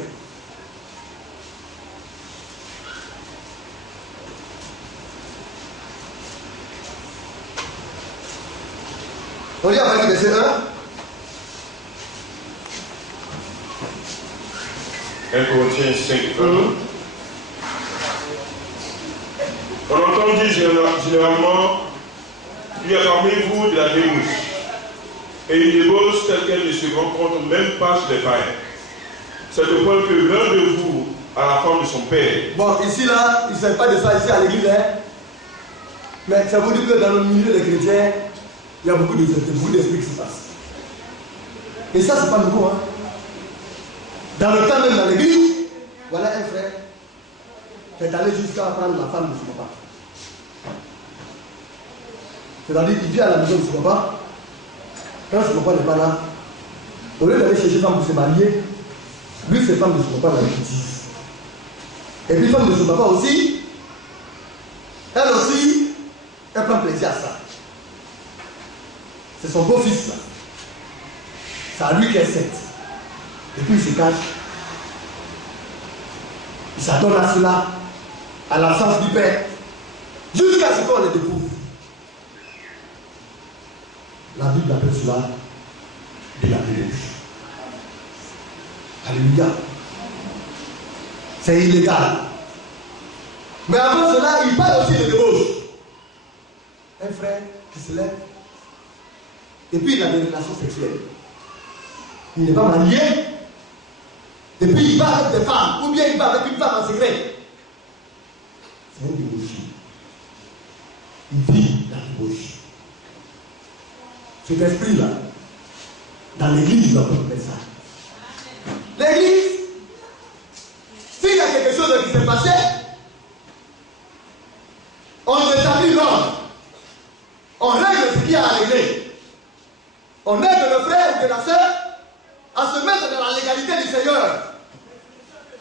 On lit avec le verset 1. 1 Corinthiens 5. On entend dire généralement, il y a parmi vous de la débauche. Et une débauche telle qu'elle ne se rencontre même pas chez les païens. C'est au point que l'un de vous a la femme de son père. Bon, ici, là, il ne fait pas de ça ici à l'église, hein. Mais ça vous dit que dans le milieu des chrétiens, il y a beaucoup d'esprits qui se passent. Et ça, c'est pas nouveau, hein. Dans le temps même dans l'église, voilà un frère qui est allé jusqu'à prendre la femme de son papa. C'est-à-dire qu'il vient à la maison de son papa. Quand son papa n'est pas là, au lieu d'aller chercher une femme pour se marier, lui, c'est femme de son papa dans l'église. Et puis, femme de son papa aussi, elle prend plaisir à ça. C'est son beau-fils là. C'est à lui qu'elle cède. Et puis il se cache. Il s'adonne à cela, à l'absence du père, jusqu'à ce qu'on le découvre. La Bible appelle cela de la débauche. Alléluia. C'est illégal. Mais avant cela, il parle aussi de débauche. Un frère qui se lève et puis il a des relations sexuelles. Il n'est pas marié. Et puis il va avec des femmes, ou bien il va avec une femme en secret. C'est un débauché. Il vit la débauche. Cet esprit-là, dans l'église, on peut faire ça. L'église, s'il y a quelque chose qui s'est passé, on établit l'ordre. On règle ce qu'il y a à régler. On aide le frère ou de la sœur à se mettre dans la légalité du Seigneur,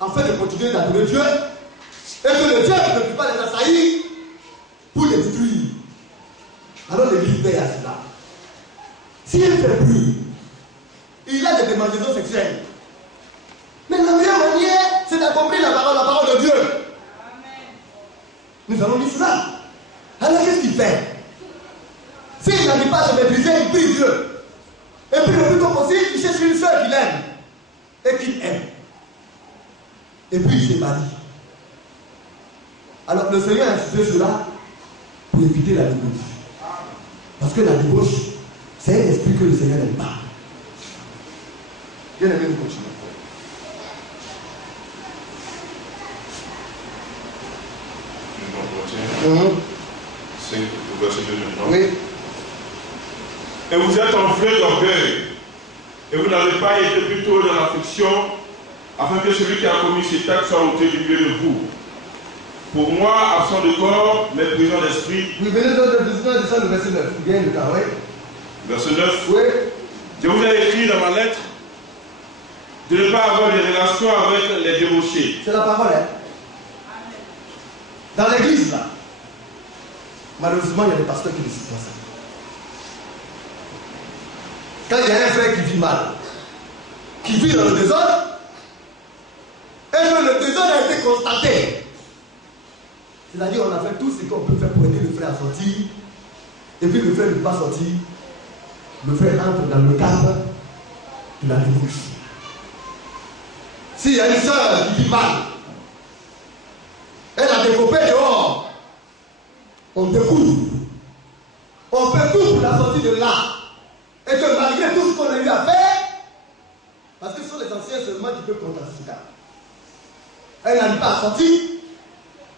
afin de continuer d'adorer Dieu, et que le diable ne puisse pas les assaillir pour les détruire. Alors l'église veille à cela. S'il fait plus, il a des démangeaisons sexuelles. Mais la meilleure manière, c'est d'accomplir la parole de Dieu. Amen. Nous avons dit cela. Alors qu'est-ce qu'il fait? S'il n'arrive pas à se maîtriser, il prie Dieu. Et puis le plus tôt possible, il cherche une soeur qu'il aime et qu'il aime. Et puis il se marie. Alors le Seigneur a institué cela pour éviter la débauche. Parce que la débauche, c'est un esprit que le Seigneur n'aime pas. Bien aimé, nous continuons. C'est le verset 2 maintenant. Oui. Et vous êtes enflés d'orgueil, et vous n'avez pas été plutôt dans l'affliction, afin que celui qui a commis cet acte soit ôté du milieu de vous. Pour moi, absent de corps, mais présent d'esprit. Oui, venez donc de descendre le verset 9. Bien le cas, oui. Verset 9. Oui. Je vous ai écrit dans ma lettre de ne pas avoir des relations avec les débauchés. C'est la parole, hein. Dans l'église, là, malheureusement, il y a des pasteurs qui décident ça. Quand il y a un frère qui vit mal, qui vit dans le désordre, et que le désordre a été constaté, c'est-à-dire on a fait tout ce qu'on peut faire pour aider le frère à sortir, et puis le frère ne peut pas sortir, le frère entre dans le cadre de la débauche. S'il y a une soeur qui vit mal, elle a développé dehors, on découvre, on fait tout pour la sortie de là. Et que malgré tout ce qu'on a eu à faire, parce que ce sont les anciens seulement qui peuvent constater ce cas, elle n'arrive pas à sortir,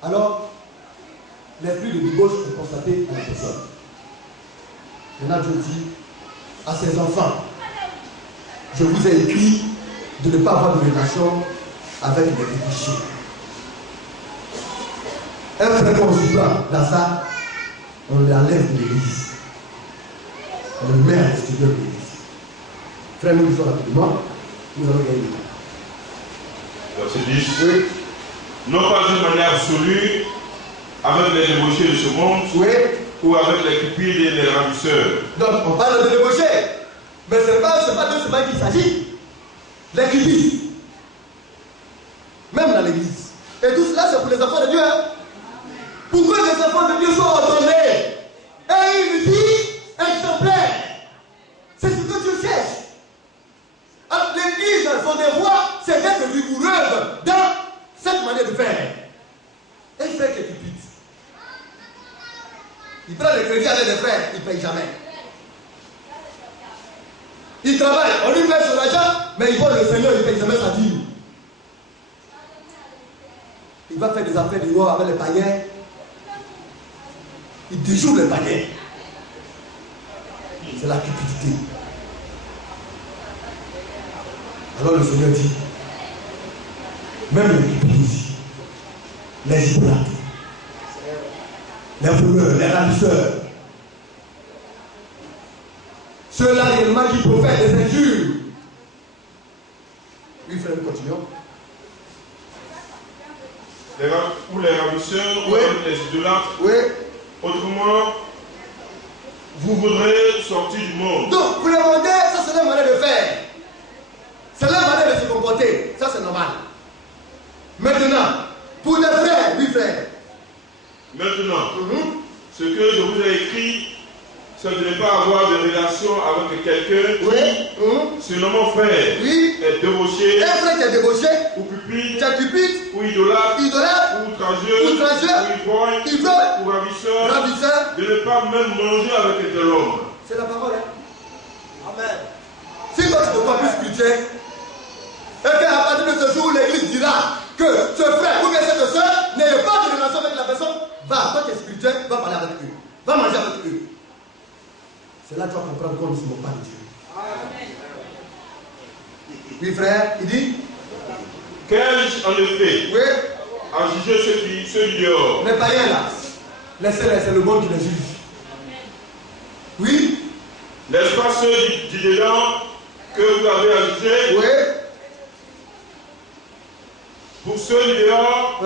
alors l'esprit de débauche est constaté à la personne. Maintenant Dieu dit à ses enfants, je vous ai écrit de ne pas avoir de relation avec les débauchés. Un frère qu'on se prend dans ça, on l'enlève de l'église. On le met à l'extérieur de l'église. Frère, nous disons rapidement, nous allons gagner le temps. Verset 10. Oui. Non pas d'une manière absolue, avec les débauchés de ce monde, Oui. ou avec les cupides et les ravisseurs. Donc, on parle de débauchés. Mais ce n'est pas de ce qu'il s'agit. Les cupides. Même dans l'église. Et tout cela, c'est pour les enfants de Dieu. Hein? Pourquoi les enfants de Dieu sont ordonnés? Et il dit exemplaire. C'est ce que Dieu cherche. Alors, l'église, son devoir, c'est d'être rigoureuse dans cette manière de faire. Un frère qui est cupide. Il prend le crédit avec les frères, il ne paye jamais. Il travaille, on lui met son argent, mais il vole le Seigneur, il ne paye jamais sa dîme. Il va faire des affaires du roi avec les païens. Il déjoue les païens. C'est la cupidité. Alors le Seigneur dit, même les cupides, les idolâtres, les voleurs, les ravisseurs, ceux-là réellement qui profèrent des injures. Oui, frère, nous continuons. Ou les ravisseurs, Oui. ou les idolâtres. Oui. Autrement, vous voudrez sortir du monde. Donc, pour les mondains, ça c'est leur manière de faire. C'est leur manière de se comporter. Ça c'est normal. Maintenant, pour les frères, oui frères. Maintenant, ce que je vous ai écrit, c'est de ne pas avoir de relation avec quelqu'un qui, selon mon frère, est débauché, un frère qui est débauché, ou cupide, ou idolâtre, ou outrageux, ou ivrogne, ou ravisseur, de ne pas même manger avec un tel homme. C'est la parole. Amen. Si toi tu ne crois plus spirituel, et qu'à partir de ce jour, l'église dira que ce frère ou bien cette soeur n'ait pas de relation avec la personne, va, toi qui es spirituel, va parler avec eux, va manger avec eux. C'est là que tu vas comprendre qu'on ne se moque pas de Dieu. Amen. Oui, frère, il dit Qu'ai-je en effet à juger ceux du dehors? Les païens là, laissez-les, c'est le monde qui les juge. Oui. N'est-ce pas ceux du dedans que vous avez à juger? Pour ceux du dehors,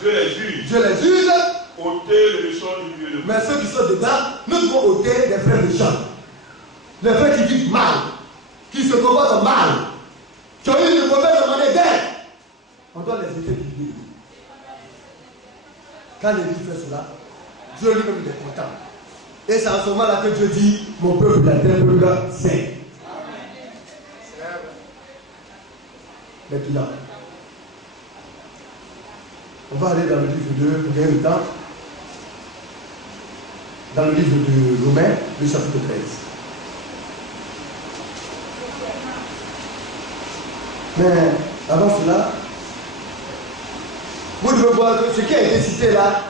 Dieu les juge. Dieu les juge. Ôtez le méchant du milieu de vous. Mais ceux qui sont dedans, nous devons ôter des frères méchants. Les frères qui vivent mal, qui se comportent mal, qui ont eu une mauvaise manière d'être. On doit les ôter du milieu. Quand l'Église fait cela, Dieu lui-même il est content. Et c'est à ce moment-là que Dieu dit, mon peuple est un peuple saint. Maintenant, on va aller dans le livre de, pour gagner le temps, dans le livre de Romains, le chapitre 13. Mais avant cela, vous devez voir que ce qui a été cité là,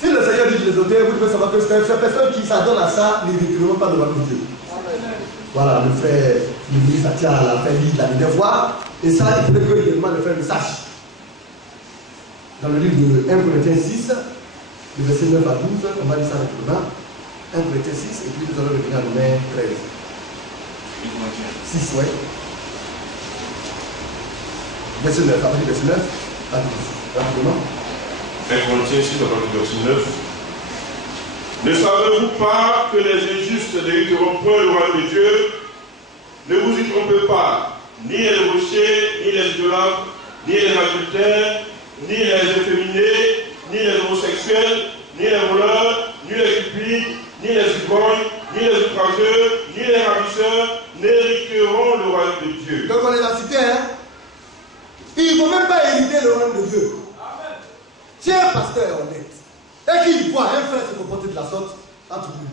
si le Seigneur dit de les ôter, vous devez savoir que ces personnes qui s'adonnent à ça ne retireront pas de de Dieu. Voilà, le frère, l'Église Satia l'a fait lire la dernière fois, et ça, il faudrait que également le frère le sache. Dans le livre de 1 Corinthiens 6, le verset 9 à 12, on va lire ça rapidement. 1 Corinthiens 6, et puis nous allons revenir à Romains 13. 6, ouais. Verset 9, après le verset 9 à 12. Rapidement. 1 Corinthiens 6, après le verset 9. Ne savez-vous pas que les injustes n'hériteront point le royaume de Dieu? Ne vous y trompez pas, ni les débauchés, ni les idolâtres, ni les adultères, ni les efféminés, ni les homosexuels, ni les voleurs, ni les cupides, ni les ivrognes, ni les outrageux, ni les ravisseurs n'hériteront le royaume de Dieu. Donc on les a cités, hein? Il ne faut même pas hériter le royaume de Dieu. Amen. Si un pasteur est honnête et qu'il voit un frère se comporter de la sorte, entre nous,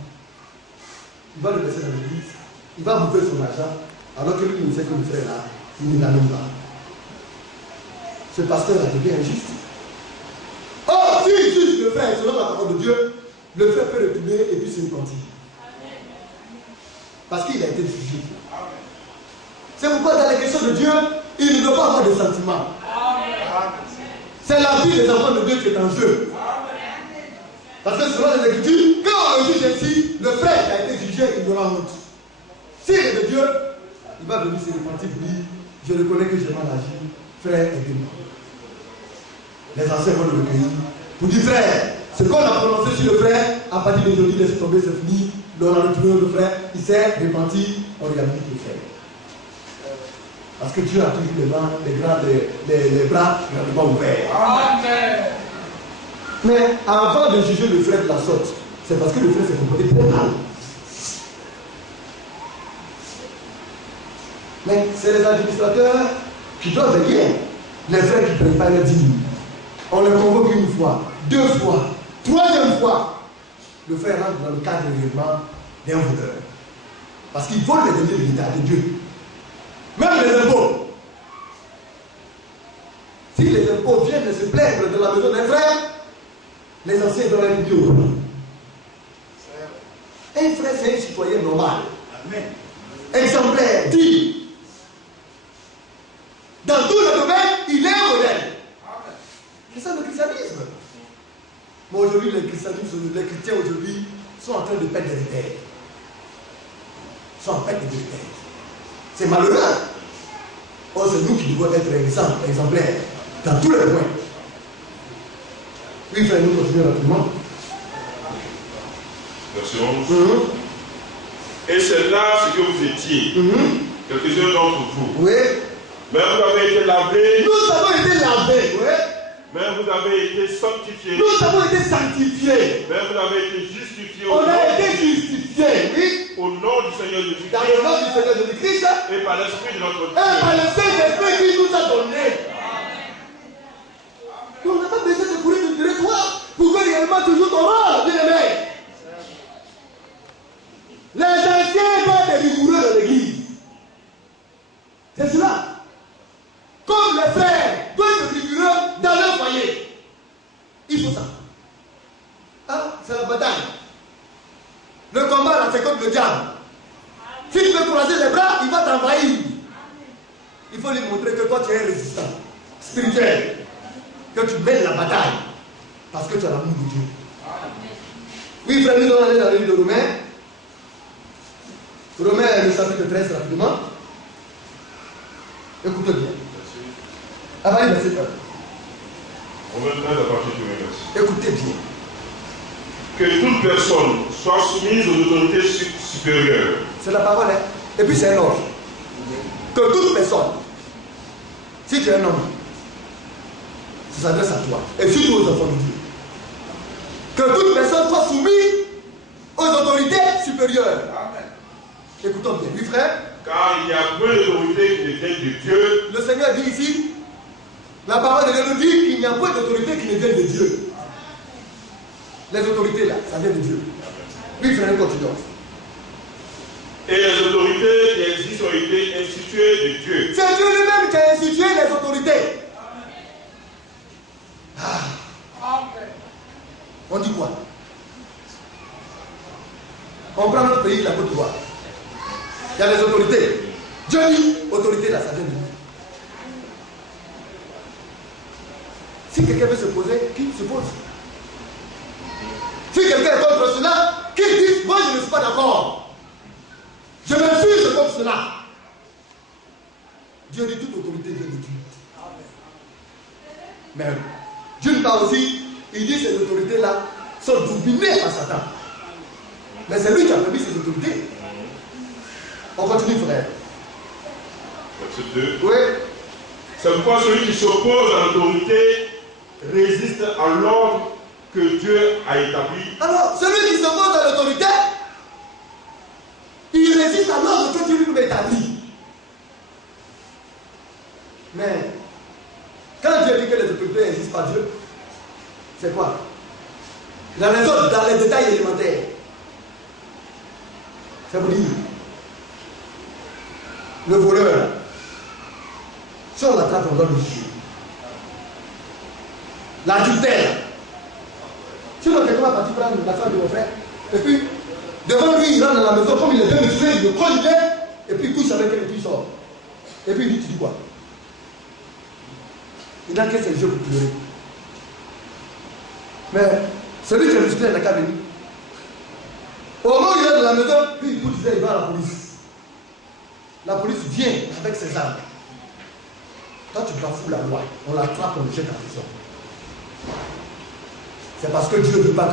il va le laisser dans l'église, il va bouffer son argent, alors que lui il ne sait que le frère là, il ne l'a même pas. Ce pasteur a devenu injuste. Oh, si juge le frère selon la parole de Dieu, le frère peut retourner et puis se repentir. Parce qu'il a été jugé. C'est pourquoi dans les questions de Dieu, il ne doit pas avoir de sentiments. C'est la vie des enfants de Dieu qui est en jeu. Parce que selon les Écritures, quand on le juge ainsi, le frère qui a été jugé, il aura honte. S'il est de Dieu, il va venir se repentir pour dire, je reconnais que j'ai mal agi, frère, aidez-moi. Les anciens vont le recueillir pour dire, frère, ce qu'on a prononcé sur le frère, à partir d'aujourd'hui, laisse tomber, c'est fini. On a retrouvé le frère, il s'est repenti, on réhabilite le frère. Parce que Dieu a toujours les bras grandement ouverts. Amen. Mais avant de juger le frère de la sorte, c'est parce que le frère s'est comporté très mal. Mais c'est les administrateurs qui doivent veiller. Les frères qui préparent les dîmes. On les convoque une fois, deux fois, troisième fois. Le frère rentre dans le cadre réellement d'un voleur. Parce qu'il vole les deniers de l'État de Dieu. Même les impôts. Si les impôts viennent se plaindre de la maison des frères, les anciens doivent être Dieu. Un frère, c'est un citoyen normal. Amen. Exemplaire, digne. Dans tous les domaines, il est un modèle. C'est ça le christianisme. Mais aujourd'hui, les chrétiens aujourd'hui sont en train de perdre des repères. Ils sont en perte de repères. C'est malheureux. Or, c'est nous qui devons être exemplaires dans tous les points. Oui, frère, nous continuons rapidement. Verset 11. Et c'est là ce que vous étiez. Quelques-uns d'entre vous. Oui. Mais vous avez été lavés. Nous avons été lavés. Oui. Mais vous avez été sanctifiés. Nous avons été sanctifiés. Mais vous avez été justifiés. On a été justifiés, oui. Au nom du Seigneur Jésus-Christ. Dans le nom du Seigneur Jésus-Christ. Et par l'Esprit de notre Dieu. Et par le Saint-Esprit qui nous a donné. Donc, on n'a pas besoin de courir du territoire pour que réellement toujours ton rôle, bien aimé. Les anciens doivent être rigoureux dans l'église. C'est cela. Comme les frères doivent être rigoureux dans leur foyer. Il faut ça. Ah, c'est la bataille. Le combat là, c'est contre le diable. Si tu veux croiser les bras, il va t'envahir. Il faut lui montrer que toi tu es résistant, spirituel. Que tu mènes la bataille. Parce que tu as l'amour de Dieu. Oui, frère, nous allons aller dans le livre de Romains. Romains, le chapitre 13, rapidement. Écoutez bien. Avant le verset 1. Romains 13 à partir du verset. Écoutez bien. Que toute personne soit soumise aux autorités supérieures. C'est la parole, hein. Et puis c'est un ordre. Que toute personne, si tu es un homme, ça s'adresse à toi. Et surtout aux enfants de Dieu. Que toute personne soit soumise aux autorités supérieures. Amen. Écoutons bien. Oui, frère. Car il y a peu d'autorités qui ne viennent de Dieu. Le Seigneur dit ici, la parole de Dieu nous dit qu'il n'y a pas d'autorités qui ne viennent de Dieu. Les autorités là, ça vient de Dieu. Oui, frère, continuons. Et les autorités qui existent ont été instituées de Dieu. C'est Dieu lui-même qui a institué les autorités. Ah. On dit quoi? On prend notre pays, la Côte d'Ivoire. Il y a les autorités. Dieu dit, autorité là, ça vient de nous. Si quelqu'un veut se poser, qu'il se pose. Si quelqu'un est contre cela, qu'il dise, moi je ne suis pas d'accord. Je me suis contre cela. Dieu dit, toute autorité vient de Dieu. Mais d'une part aussi, il dit ces autorités-là sont dominées par Satan. Mais c'est lui qui a permis ces autorités. On continue, frère. Verset 2. Oui. C'est pourquoi celui qui s'oppose à l'autorité résiste à l'ordre que Dieu a établi. Alors, celui qui s'oppose à l'autorité, il résiste à l'ordre que Dieu lui a établi. Mais, quand Dieu dit que les autorités n'existent pas Dieu, c'est quoi? Dans les autres, dans les détails élémentaires. Ça vous dit, le voleur, si on l'attrape, on doit le juger. L'adultère. Sinon, quelqu'un va partir prendre la femme de mon frère, et puis, devant lui, il rentre dans la maison, comme il est bien maîtrisé, il le conjugue, et puis il couche avec elle, et puis il sort. Et puis il dit, tu dis quoi? Il n'a que ses yeux pour pleurer. Mais, celui qui est musclé n'a qu'à venir. Au moment où il est dans la maison, puis il couche, il va à la police. La police vient avec ses armes. Toi, tu bafoues la loi. On l'attrape, on le jette en prison. C'est parce que Dieu ne veut pas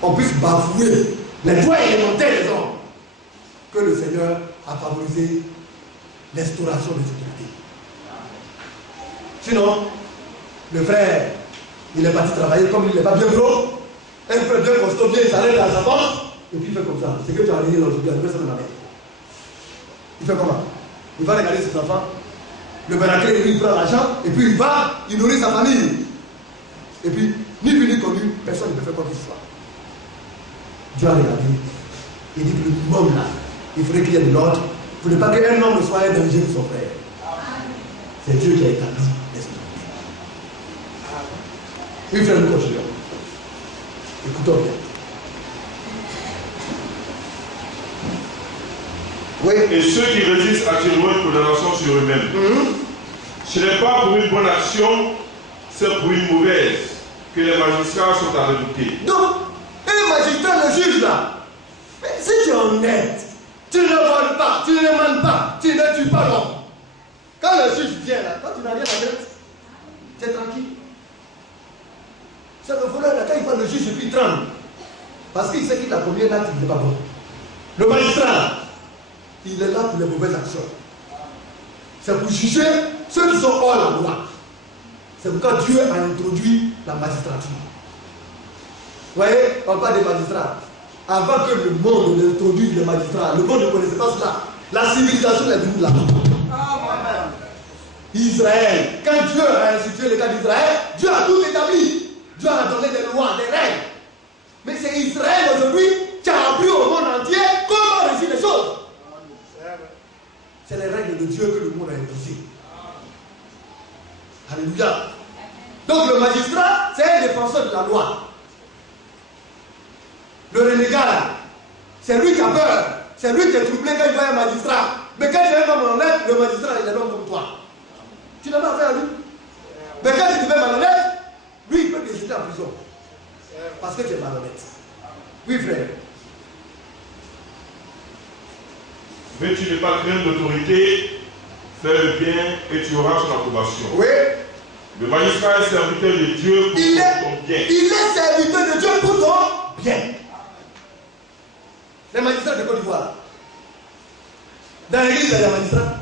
qu'on puisse bafouer les droits élémentaires des hommes que le Seigneur a favorisé l'instauration des autorités. Sinon, le frère, il est parti travailler comme il n'est pas bien gros. Un frère d'un costaud vient, il s'arrête à sa porte, et puis il fait comme ça. C'est que tu as réglé aujourd'hui, il ça dans la main. Il fait comment? Il va regarder ses enfants. Le baraquet, il prend l'argent, et puis il nourrit sa famille. Et puis, ni vu ni connu, personne ne peut faire quoi que ce soit. Dieu a regardé. Il dit que le minimum là, il faudrait qu'il y ait de l'ordre pour ne pas qu'un homme soit un danger pour son frère. C'est Dieu qui a établi l'esprit. Oui, frère, nous continuons. Écoutons bien. Oui. Et ceux qui résistent attireront une condamnation sur eux-mêmes. Ce n'est pas pour une bonne action, c'est pour une mauvaise que les magistrats sont à redouter. Donc, un magistrat, le juge là, mais si tu es honnête, tu ne voles pas, tu ne demandes pas, tu ne tues pas l'homme. Quand le juge vient là, quand tu n'as rien à dire, tu es tranquille. C'est le voleur là, quand il voit le juge et puis il tremble. Parce qu'il sait qu'il a commis un acte qui n'est pas bon. Le magistrat, il est là pour les mauvaises actions. C'est pour juger ceux qui sont hors la loi. C'est pourquoi Dieu a introduit la magistrature. Vous voyez, on parle des magistrats. Avant que le monde introduise les magistrats, le monde ne connaissait pas cela. La civilisation est venue là-bas. Israël, quand Dieu a institué le cas d'Israël, Dieu a tout établi. Dieu a donné des lois, des règles. Mais c'est Israël aujourd'hui qui a appris au monde entier comment réussir les choses. C'est les règles de Dieu que le monde a imposées. Alléluia. Donc le magistrat, c'est un défenseur de la loi. Le renégat, c'est lui qui a peur. C'est lui qui est troublé quand il voit un magistrat. Mais quand il est un homme honnête, le magistrat il est un homme comme toi. Tu n'as pas affaire à lui. Mais quand tu deviens malhonnête, lui il peut te jeter en prison. Parce que tu es malhonnête. Oui frère. Veux-tu ne pas craindre l'autorité, fais le bien et tu auras son approbation. Oui. Le magistrat est serviteur de Dieu pour ton bien. Il est serviteur de Dieu pour ton bien. Les magistrats de Côte d'Ivoire. Dans l'église, il y a des magistrats.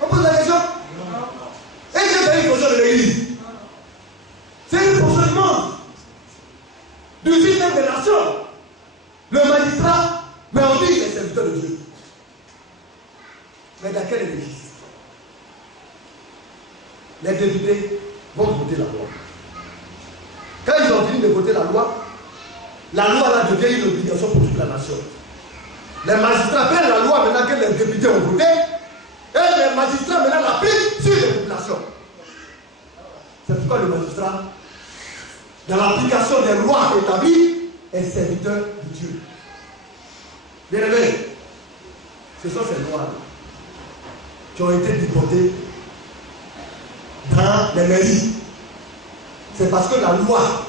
On pose la question. Est-ce que c'est une fonction de l'église? C'est une fonction du monde. Du système des nations. Le magistrat, mais on dit qu'il est serviteur de Dieu. Mais dans quelle église? Les députés vont voter la loi. Quand ils ont fini de voter la loi là devient une obligation pour toute la nation. Les magistrats prennent la loi maintenant que les députés ont voté, et les magistrats maintenant l'appliquent sur les populations. C'est pourquoi le magistrat, dans l'application des lois établies, est serviteur de Dieu. Bien aimé, ce sont ces lois qui ont été déportées dans les mairies. C'est parce que la loi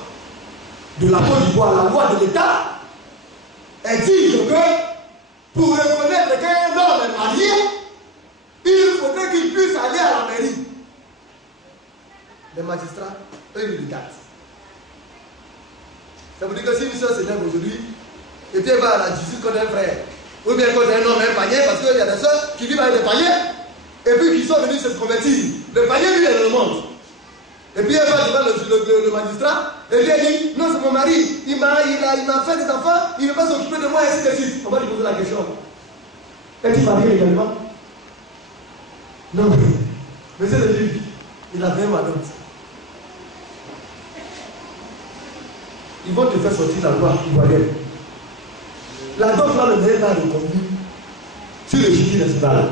de la Côte d'Ivoire, la loi de l'État, exige que pour reconnaître qu'un homme est marié, il faudrait qu'il puisse aller à la mairie. Les magistrats, eux, ils regardent. Ça veut dire que si une soeur s'élève aujourd'hui, et puis elle va à la justice contre un frère, ou bien contre un homme, un panier, parce qu'il y a des soeurs qui vivent avec des paniers, et puis qui sont venus se convertir. Le panier, lui, elle le montre. Et puis elle va devant le magistrat, et puis elle dit, non, c'est mon mari, il m'a fait des enfants, il ne veut pas s'occuper de moi, et ainsi de suite. On va lui poser la question. Est-ce qu'il marie également? Non, mais c'est le juge. Il a fait ma dot. Ils vont te faire sortir la loi ivoirienne. La dot là, le meilleur pas reconnu sur le juge national.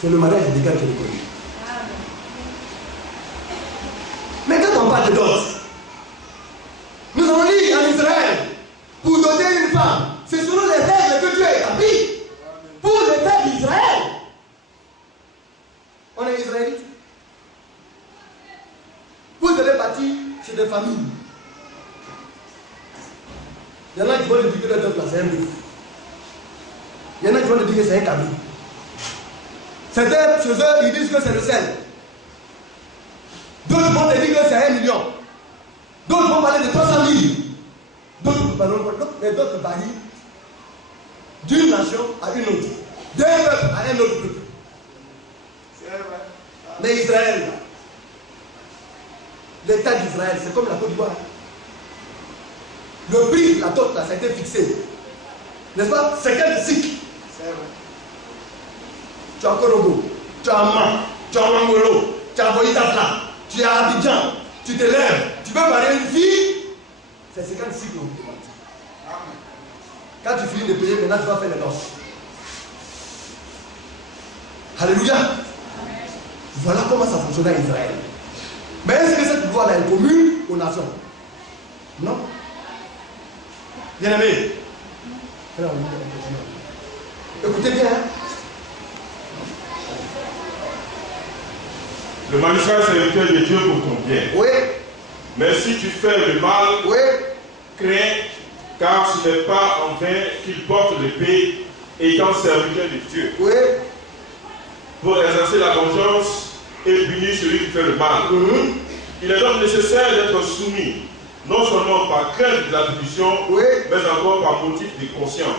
C'est le mariage des gars qui est reconnu. Mais quand on parle de dot, nous avons dit en Israël, pour doter une femme, c'est selon les règles que Dieu a établies pour l'État d'Israël. On est israélite. Vous allez partir chez des familles. Il y en a qui vont dire que le dot là c'est un bœuf. Il y en a qui vont dire que c'est un cabri. Certains chez eux, ils disent que c'est le sel. D'autres vont te dire que c'est 1 million. D'autres vont parler de 300 000. D'autres varient d'une nation à une autre, d'un peuple à un autre peuple. Mais Israël, l'État d'Israël, c'est comme la Côte d'Ivoire. Le prix de la dot là, ça a été fixé. N'est-ce pas? 50 cycles. Tu as Korogo, tu as Amman, tu as Mangolo, tu as Boïtafla, tu es à Abidjan, tu te lèves, tu peux marier une fille, c'est 50 cycles. Quand tu finis de payer, maintenant tu vas faire les noces. Alléluia. Voilà comment ça fonctionne à Israël. Mais est-ce que cette loi-là est commune aux nations? Non. Bien aimé. Écoutez bien. Le magistrat est serviteur de Dieu pour ton bien. Oui. Mais si tu fais le mal, Oui. crains, car ce n'est pas en vain qu'il porte l'épée, étant serviteur de Dieu. Oui. Pour exercer la vengeance et punir celui qui fait le mal. Il est donc nécessaire d'être soumis, non seulement par crainte de la punition, Oui. mais encore par motif de conscience.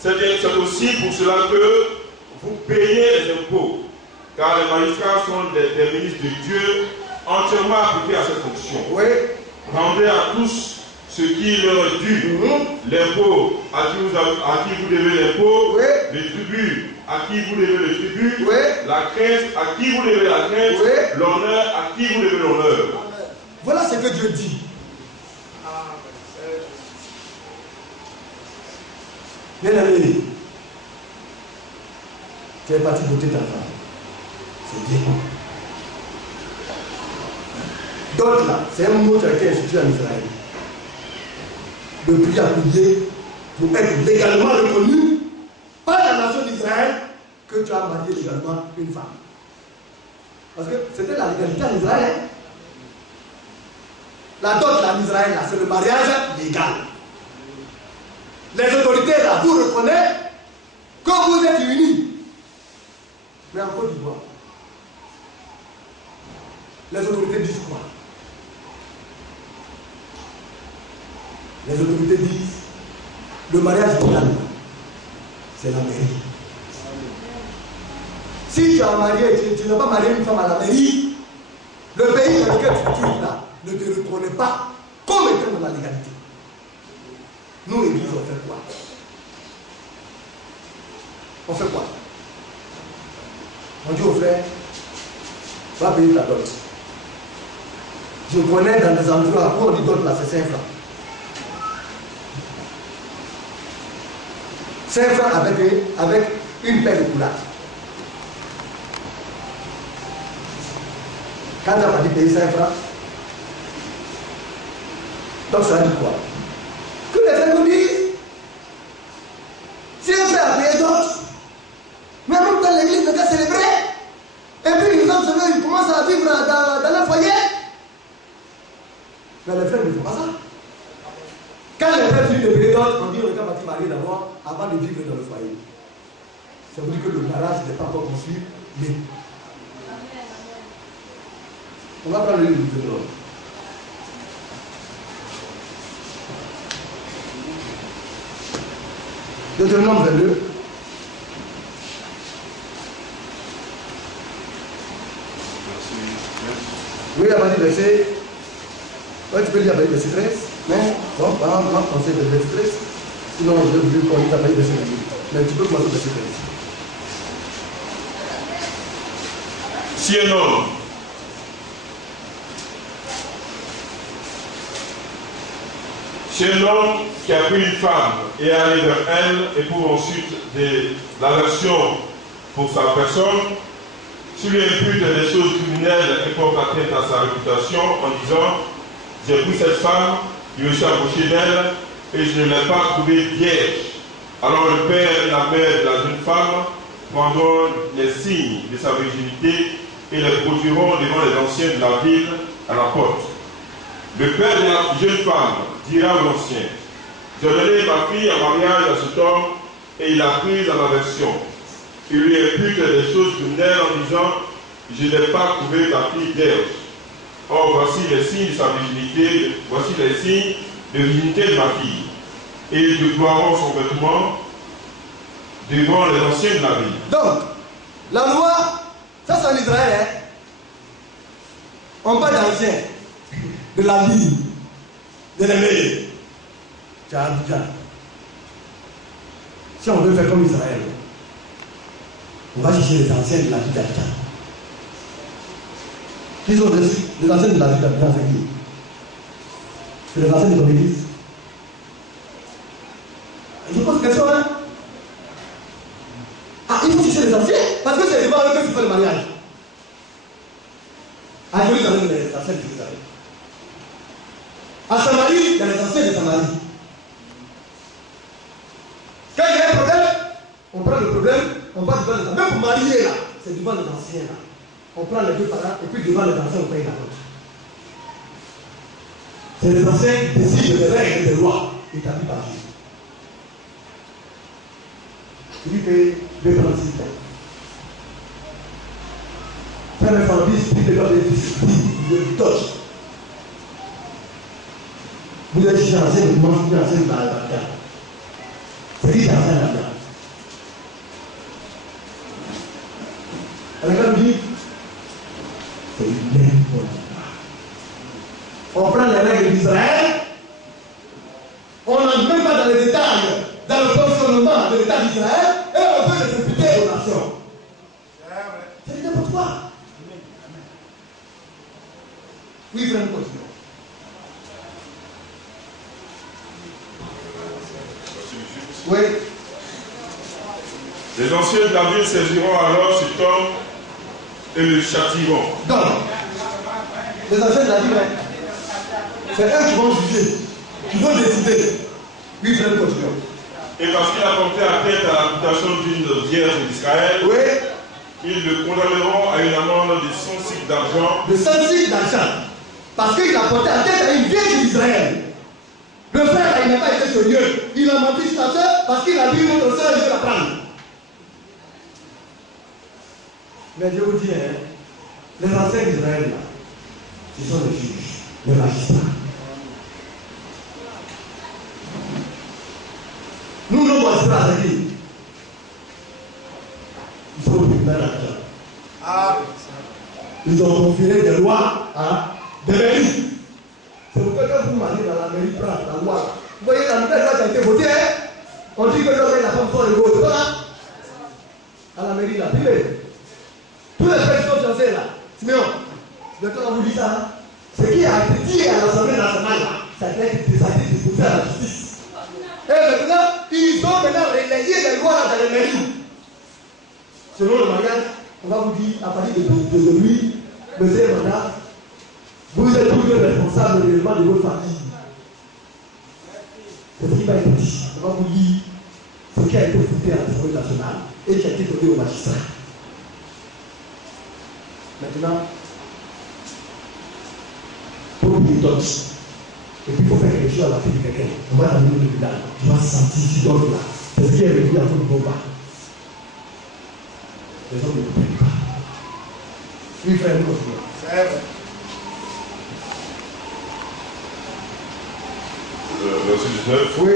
C'est aussi pour cela que vous payez les impôts, car les magistrats sont des ministres de Dieu entièrement appliqués à cette fonction. Oui. Rendez à tous ce qui leur est dû. L'impôt à qui vous devez l'impôt, oui. Le tribut à qui vous devez le tribut, oui. La crainte à qui vous devez la crainte, oui. L'honneur à qui vous devez l'honneur. Voilà ce que Dieu dit. Bien aimé, tu es parti voter ta femme. C'est bien. Donc là, c'est un mot qui a été institué en Israël. Le prix à payer pour être légalement reconnu par la nation d'Israël que tu as marié légalement une femme. Parce que c'était la légalité en Israël. La dot là, en Israël, là, c'est le mariage légal. Les autorités là, vous reconnaissent que vous êtes unis. Mais en Côte d'Ivoire, les autorités disent quoi? Les autorités disent le mariage légal, c'est la mairie. Si tu as marié, tu n'as pas marié une femme à la mairie, le pays dans lequel tu vis là ne te reconnaît pas comme étant dans la légalité. Nous, l'Église, on fait quoi? On fait quoi? On dit aux frères, va payer ta dot. Je connais dans des endroits où on dit dot là, c'est 5 francs. 5 francs avec une paire de coulades. Quand tu as dit payer 5 francs, donc ça dit quoi? Que les frères nous disent, si un frère a payé d'autres, mais en même temps l'église ne peut célébrer, et puis ils commencent à vivre dans leur foyer. Mais les frères ne font pas ça. Quand les frères finissent de payer d'autres, on dit on est parti marier d'abord avant de vivre dans le foyer. Ça veut dire que le mariage n'est pas encore conçu, mais on va prendre le livre de l'homme. Deutéronome 22. Oui, il a pas dit verset. Ouais, tu peux lire avec verset 13. Mais bon, on va penser le verset 13. Sinon, je vais vous qu'on lit avec verset 13. Mais tu peux commencer le verset 13. Si un homme qui a pris une femme et allé vers elle et pour ensuite de l'aversion pour sa personne, s'il lui impute des choses criminelles et porte atteinte à sa réputation en disant « J'ai pris cette femme, je me suis approché d'elle et je ne l'ai pas trouvée vierge », alors le père et la mère de la jeune femme prendront les signes de sa virginité et les produiront devant les anciens de la ville à la porte. Le père de la jeune femme dira aux anciens, j'ai donné ma fille en mariage à cet homme et il a pris en aversion. Il lui impute des choses criminelles en disant, je n'ai pas trouvé ta fille vierge. Or, voici les signes de sa virginité, voici les signes de virginité de ma fille. Et ils déploieront son vêtement devant les anciens de la ville. Donc, la loi, ça c'est en Israël, hein? On parle d'anciens, de la vie, de l'aimer. Tu as Abidjan. Si on veut faire comme Israël, on va chercher les anciens de la vie d'Abidjan. Qui sont les anciens de la vie d'Abidjan, c'est qui? C'est les anciens de ton église. Je pose une question, hein? Ah, il faut chercher les anciens, parce que c'est devant eux que tu fais le mariage. À Jérusalem, il y a les anciens de Jérusalem. À Samarie, il y a les anciens de Samarie. Quand il y a un problème, on prend le problème, on va devant les anciens. Même pour marier là, c'est devant les anciens là. On prend les deux parents et puis devant les anciens, on paye la note. C'est les anciens qui décident des règles et des lois établies par Dieu. Il dit que 2,36 ans. Faire un service, puis de des disciplines, de touch. Vous êtes chez l'ancien, vous mangez l'ancien dans la barrière. C'est qui l'ancien là-dedans? Elle a dit, c'est n'importe quoi. On prend les règles d'Israël, on n'entre même pas dans les détails, dans le fonctionnement de l'État d'Israël, et on veut les imputer aux nations. C'est n'importe quoi. Oui, frère, nous continuons. Oui. Les anciens de la ville saisiront alors cet homme et le châtiront. Donc, les anciens de la ville, c'est eux qui vont juger, qui vont décider. Oui, frère, nous continuons. Et parce qu'il a porté atteinte à la réputation d'une vierge d'Israël, Oui. ils le condamneront à une amende de 100 cycles d'argent. De 100 cycles d'argent. Parce qu'il a porté atteinte à une vierge d'Israël. Le frère, il n'a pas été sérieux. Il a menti sur sa soeur parce qu'il a vu notre soeur, il veut la prendre. Mais je vous dis, les anciens d'Israël, là, ce sont les juges, les magistrats. Nous, nos magistrats, ils sont au tribunal d'argent. Ils ont confirmé des lois des mairies. C'est pourquoi quand vous m'allez dans la mairie prendre la loi, vous voyez la nouvelle loi qui a été votée, on dit que l'homme et la femme sont égaux. Voilà. À la mairie, là, tous les frères qui sont fiancés là, Simeon, quand on vous dit ça, ce qui a été dit à l'Assemblée nationale, ça a été disposé à la justice. Et maintenant, ils ont maintenant relayé les lois dans les mairies. Selon le mariage, on va vous dire, à partir d'aujourd'hui, monsieur et madame, vous êtes tous les responsables de l'élément de votre famille. C'est ce qui va être dit. On va vous dire ce qui a été foutu à l'Assemblée nationale et qui a été donné aux magistrats. Maintenant, pour une dot, et puis il faut faire quelque chose à la fille de quelqu'un. On va l'amener au village. Tu vas sentir ce dot là. C'est ce qui est venu à ton combat. Les hommes ne comprennent pas. Oui, frère, nous continuons. C'est vrai. Verset 19. Oui.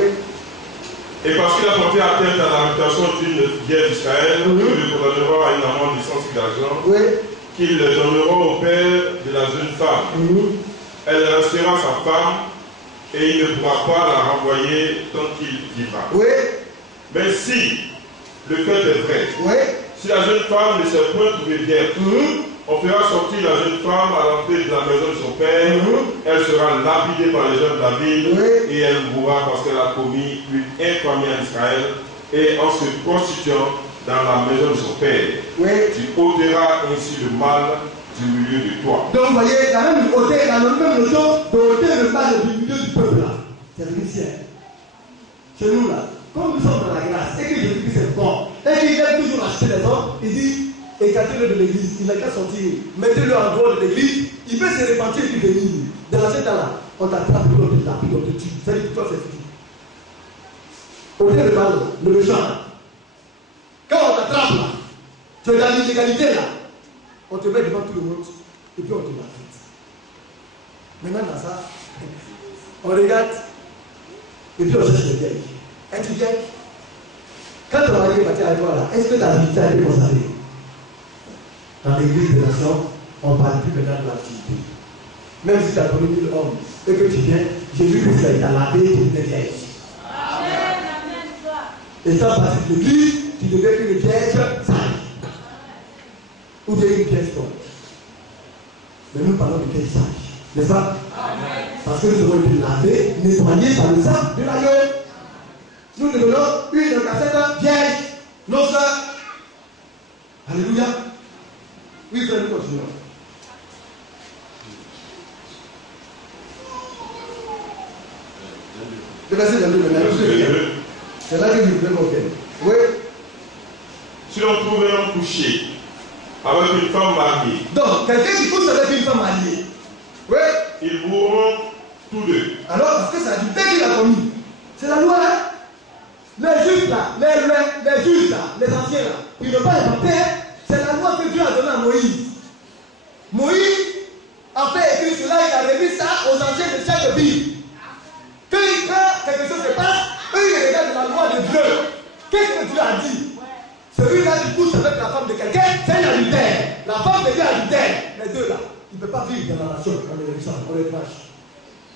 Et parce qu'il a porté atteinte à la réputation d'une vierge d'Israël, il le condamnera à une amende de 100 cycles d'argent, Oui. qu'il donnera au père de la jeune femme. Elle restera sa femme et il ne pourra pas la renvoyer tant qu'il vivra. Oui. Mais si le fait est vrai, Oui. si la jeune femme ne s'est point trouvée vierge, on fera sortir la jeune femme à l'entrée de la maison de son père. Elle sera lapidée par les jeunes de la ville et elle mourra parce qu'elle a commis une infamie en Israël. Et en se prostituant dans la maison de son père, tu ôteras ainsi le mal du milieu de toi. Donc vous voyez, la même notion d'ôter le mal du milieu du peuple là. C'est l'Église. Chez nous là, comme nous sommes dans la grâce et que Jésus c'est bon, et qu'il aime toujours acheter les hommes, il dit écartez-le de l'église, il n'a qu'à sortir, mettez-le en dehors de l'église, il peut se repentir et puis venir. Dans ce temps-là, on t'attrape, on te tape, on te tue. Ça dit que toi c'est fini. Ôtez le mal, le méchant. Quand on t'attrape là, tu es dans l'illégalité là, on te met devant tout le monde et puis on te maltraite. Maintenant dans ça, on regarde et puis on cherche les vieilles. Es-tu vieille? Quand ton mari est parti avec toi là, est-ce que ta vie a été conservée? Dans l'église des nations, on ne parle plus maintenant de l'activité. Même si tu as connu 1000 hommes et que tu viens, Jésus-Christ t'a lavé, tu es vieille. Et sans passer de l'église, tu deviens une vierge sale. Ou bien une vierge forte. Mais nous parlons de vierge sage. N'est-ce pas? Parce que nous avons été lavés, nettoyés par le sang de l'agneau. Nous devenons une cassette vierge, nos sœurs. Alléluia. Oui, frère, nous continuons. Le verset de l'Église. C'est là que je voulais montrer. Oui. Si l'on trouve un homme couché avec une femme mariée, Donc, quelqu'un qui couche avec une femme mariée, oui, ils mourront tous deux. alors, parce que c'est la dès qu'il a commis. C'est la loi, hein. Les juges là, les juges là, les anciens là, ils ne peuvent pas inventer. C'est la loi que Dieu a donnée à Moïse. Moïse a fait écrire cela, il a remis ça aux anciens de chaque ville. Quand quelque chose se passe, eux ils regardent la loi de Dieu. Qu'est-ce que Dieu a dit? Celui-là qui couche avec la femme de quelqu'un, c'est un adultère. La femme devient adultère. Les deux là, ils ne peuvent pas vivre dans la nation. On les descend, on les crache.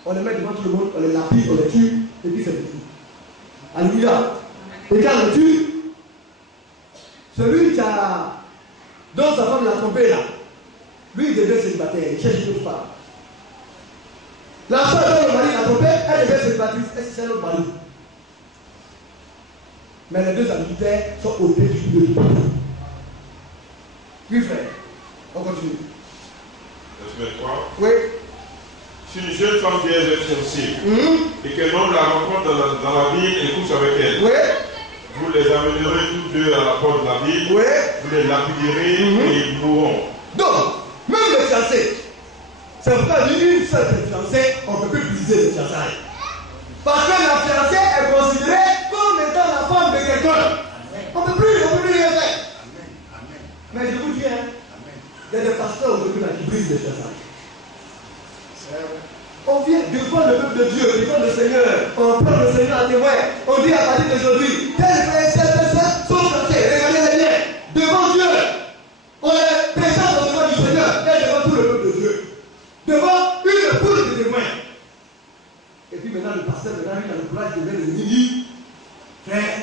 On les met devant tout le monde, on les lapide, on les tue, et puis c'est tout. Alléluia. Et quand on le tue, celui qui a, dont sa femme l'a trompé là, lui il devient célibataire, il cherche une autre femme. La femme dont le mari l'a trompé, elle devient célibataire, c'est un autre mari. Mais les deux adultères sont ôtés du milieu du peuple. Oui frère, on continue. Verset 3. Oui. Si une jeune femme vierge est fiancée et qu'un homme la rencontre dans la ville et couche avec elle, oui. Vous les amènerez tous deux à la porte de la ville, oui. Vous les lapiderez et ils mourront. Donc, même les fiancés, c'est pourquoi une seule fiancée, on ne peut plus briser les fiançailles. Parce que la fiancée est considérée comme étant la femme de quelqu'un. On ne peut plus rien faire. Mais je vous dis, hein, il y a des pasteurs aujourd'hui qui brisent les fiançailles. On vient devant le peuple de Dieu, devant le Seigneur, on prend le Seigneur à témoin, on dit à partir d'aujourd'hui, tel frère, tel frère, sont fiancés, regardez les liens, devant Dieu, on les présente devant du Seigneur, et devant tout le peuple de Dieu, devant une foule de témoins. Et puis maintenant, le pasteur, il a le courage de venir le midi, frère,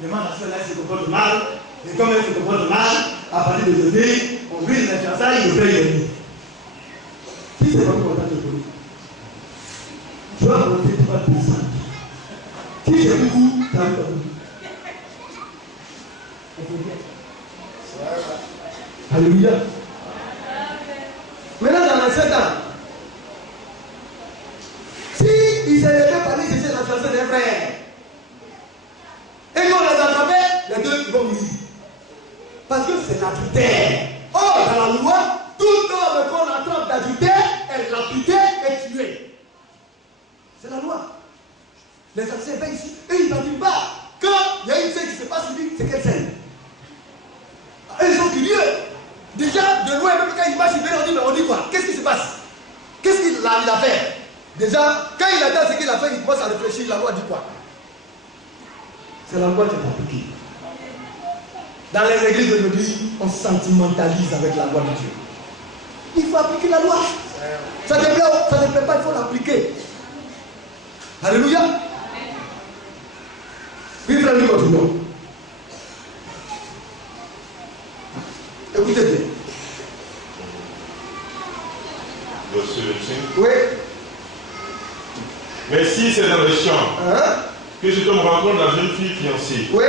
vraiment la soeur là, elle se comporte mal, et comme elle se comporte mal, à partir d'aujourd'hui, on brise les fiançailles, il paye les nuits. Si c'est pas content de police, je vais monter 3 personnes. Si j'ai beaucoup, ça va être alléluia. Maintenant, dans les 7 ans, si ils s'étaient pas dit que c'est la fiancée des frères, et qu'on les attrapait, les deux vont mourir. Parce que c'est l'adultère. Or, dans la loi, tout homme qu'on attrape d'adultère est lapidé et tué. C'est la loi. Les anciens viennent ici et ils ne disent pas. Quand il y a une scène qui se passe, ils disent c'est quelle scène? Ils sont curieux. Déjà, de loin, même quand ils marchent, on dit quoi? Qu'est-ce qui se passe? Qu'est-ce qu'il a fait? Déjà, quand il attend ce qu'il a fait, il commence à réfléchir. La loi dit quoi? C'est la loi qui est appliquée. Dans les églises d'aujourd'hui, on sentimentalise avec la loi de Dieu. Il faut appliquer la loi. Ça ne te plaît pas, il faut l'appliquer. Alléluia. Oui, frère, nous continuons. Écoutez bien. Verset 25. Oui. Mais si c'est dans les champs que cet homme rencontre la jeune fille fiancée, oui.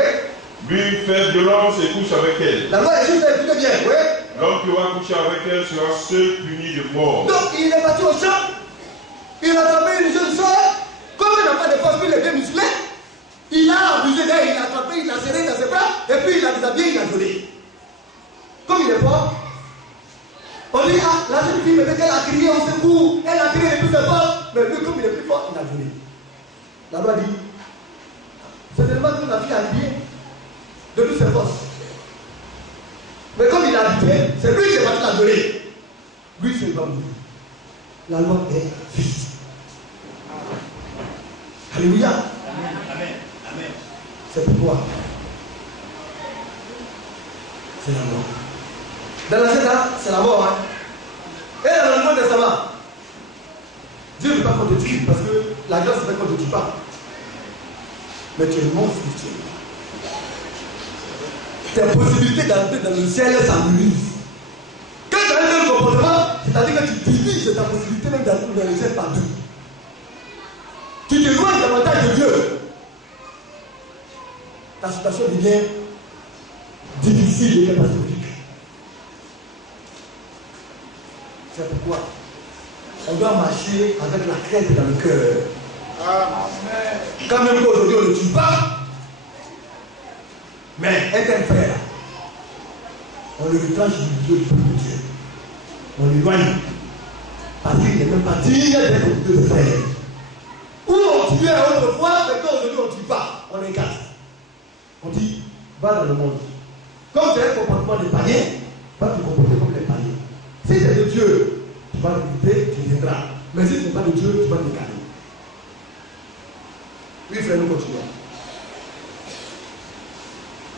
Lui fait violence et couche avec elle. La loi est juste, écoutez bien, oui. L'homme qui aura couché avec elle sera seul puni de mort. Donc il est parti au champ, il a attrapé une jeune soeur, comme il n'a pas de force, il est bien musclé, il a abusé d'elle, il l'a attrapé, il l'a serré dans ses bras, et puis il l'a déshabillé, il l'a violé. Comme il est fort, on dit, ah, la jeune fille, peut-être qu'elle a crié au secours, elle a crié le plus fort, mais lui, comme il est plus fort, il l'a violé. La loi dit, c'est tellement que la fille a crié de toutes ses forces. Mais comme il a habité, c'est lui qui est parti la violer. Lui, c'est pas lui. La loi est fixe. Alléluia. Amen. Amen. C'est pourquoi c'est la mort. Dans l'Ancien, c'est la mort. Et dans le Nouveau Testament, Dieu ne veut pas qu'on te tue parce que la grâce fait qu'on ne te tue pas. Mais tu es mort spirituellement. Tes possibilités d'entrer dans le ciel s'amenuisent. Quand tu as un comportement, c'est-à-dire que tu divises ta possibilité même d'entrer dans le ciel par deux. Tu t'éloignes davantage de Dieu. Ta situation devient difficile et catastrophique. C'est pourquoi on doit marcher avec la crainte dans le cœur. Amen. Quand même qu'aujourd'hui on ne tue pas, mais est un frère. On le retranche du milieu du peuple de Dieu. On l'éloigne. Parce qu'il n'est même pas digne d'être deux frères. Où on tuait autrefois, mais qu'aujourd'hui on ne tue pas. On les casse. On dit, va dans le monde. Comme tu as un comportement de païen, va te comporter comme les païens. Si c'est de Dieu, tu vas l'écouter, tu viendras. Mais si ce n'est pas de Dieu, tu vas te calmer. Oui, frère, nous continuons.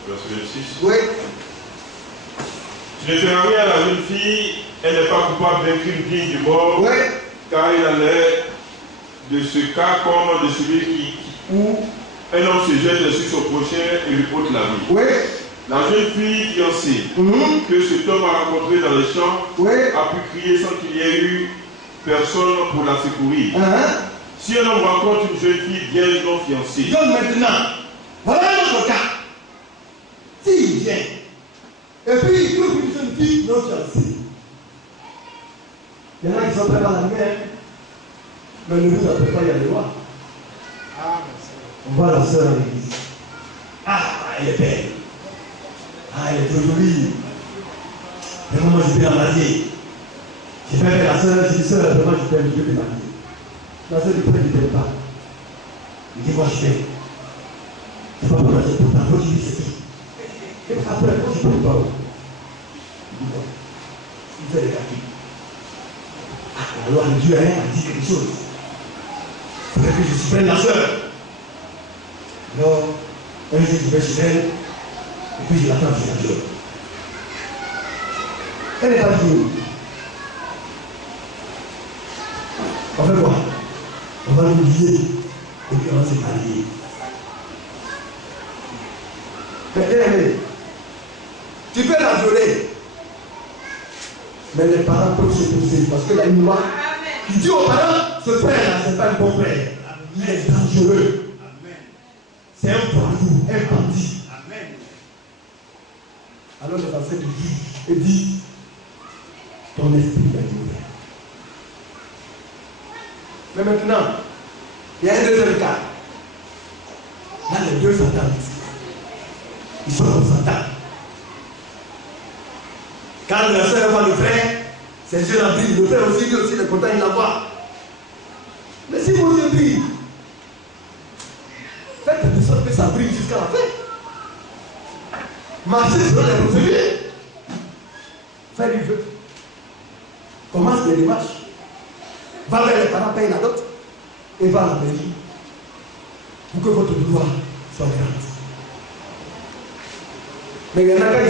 Verset 26. Oui. Tu ne feras rien à la jeune fille, elle n'est pas coupable d'un crime digne de mort, Oui. car il en est de ce cas comme de celui où un homme se jette sur son prochain et lui ôte la vie. Oui. La jeune fille fiancée que cet homme a rencontré dans les champs a pu crier sans qu'il y ait eu personne pour la secourir. Si un homme rencontre une jeune fille vierge non fiancée. Donc maintenant, voilà notre cas. S'il vient, et puis il trouve une jeune fille non fiancée. Il y en a qui sont prêts par la lumière, mais ne vous appelez pas, il y a des lois. On voit la soeur à l'église. Ah, elle est belle. Ah, elle est trop jolie. Vraiment, moi, je vais la marier. J'ai fait avec la soeur, j'ai dit, soeur, vraiment, je vais la marier. La soeur dit, pourquoi tu ne t'aimes pas? Il dit, moi, je t'aime. C'est pas pour la soeur, pour ta faute, je dis, c'est qui? Et après, quand je ne peux pas, il dit, non. Il fait des calculs. Ah, la loi de Dieu a dit quelque chose. Il faudrait que je supprime la soeur. Alors, un jour, je vais chez elle, et puis je l'attends chez la jour. Elle n'est pas venue. On fait quoi? On va l'oublier, et puis on va se marier. Mais tu peux la violer, mais les parents peuvent se poser, parce qu'il y a une loi qui dit aux parents, ce frère-là, ce n'est pas un bon frère. Il est dangereux. C'est un bandit, un bandit. Alors le verset du juge et dit, ton esprit va ouvert. Mais maintenant, il y a un deuxième cas. Là, les deux s'entendent. Ils sont consentants. Quand la soeur voit le frère, ses yeux la brillent. Le frère aussi, lui aussi, il est content, il la voit. Mais si vos yeux brillent, faites de sorte que ça brille jusqu'à la fin. Marchez selon les procédures. Faites du jeu. Commence les démarches. Va vers les parents, paye la dot. Et va à la mairie. Pour que votre gloire soit grande. Mais il y en a quand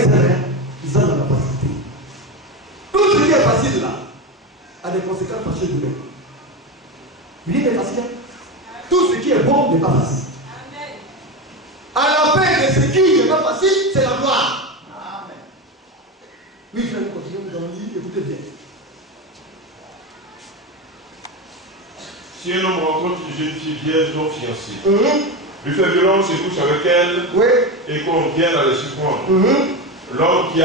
ils ont la capacité. Tout ce qui est facile là a des conséquences fâcheuses de même. Rien n'est facile. Tout ce qui est bon n'est pas facile. À la fin de ce qui n'est pas facile, c'est la gloire. Amen. Oui, je vais continuer dans le livre, écoutez bien. Si un homme rencontre une jeune fille vierge non fiancée, lui fait violence et couche avec elle, et qu'on vienne à les surprendre, l'homme qui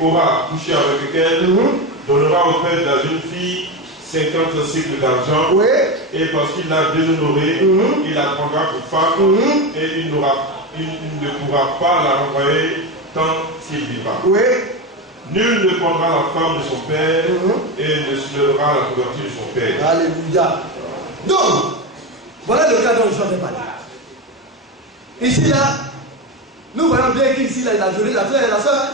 aura couché avec elle donnera au père de la jeune fille 50 cycles d'argent, et parce qu'il l'a déshonoré, il la prendra pour femme, et il ne pourra pas la renvoyer tant qu'il vivra. Nul ne prendra la femme de son père et ne se lèvera la couverture de son père. Alléluia. Donc, voilà le cas dont je vais parler. Ici, là, nous voyons bien qu'ici, là, il a violé la soeur et la soeur.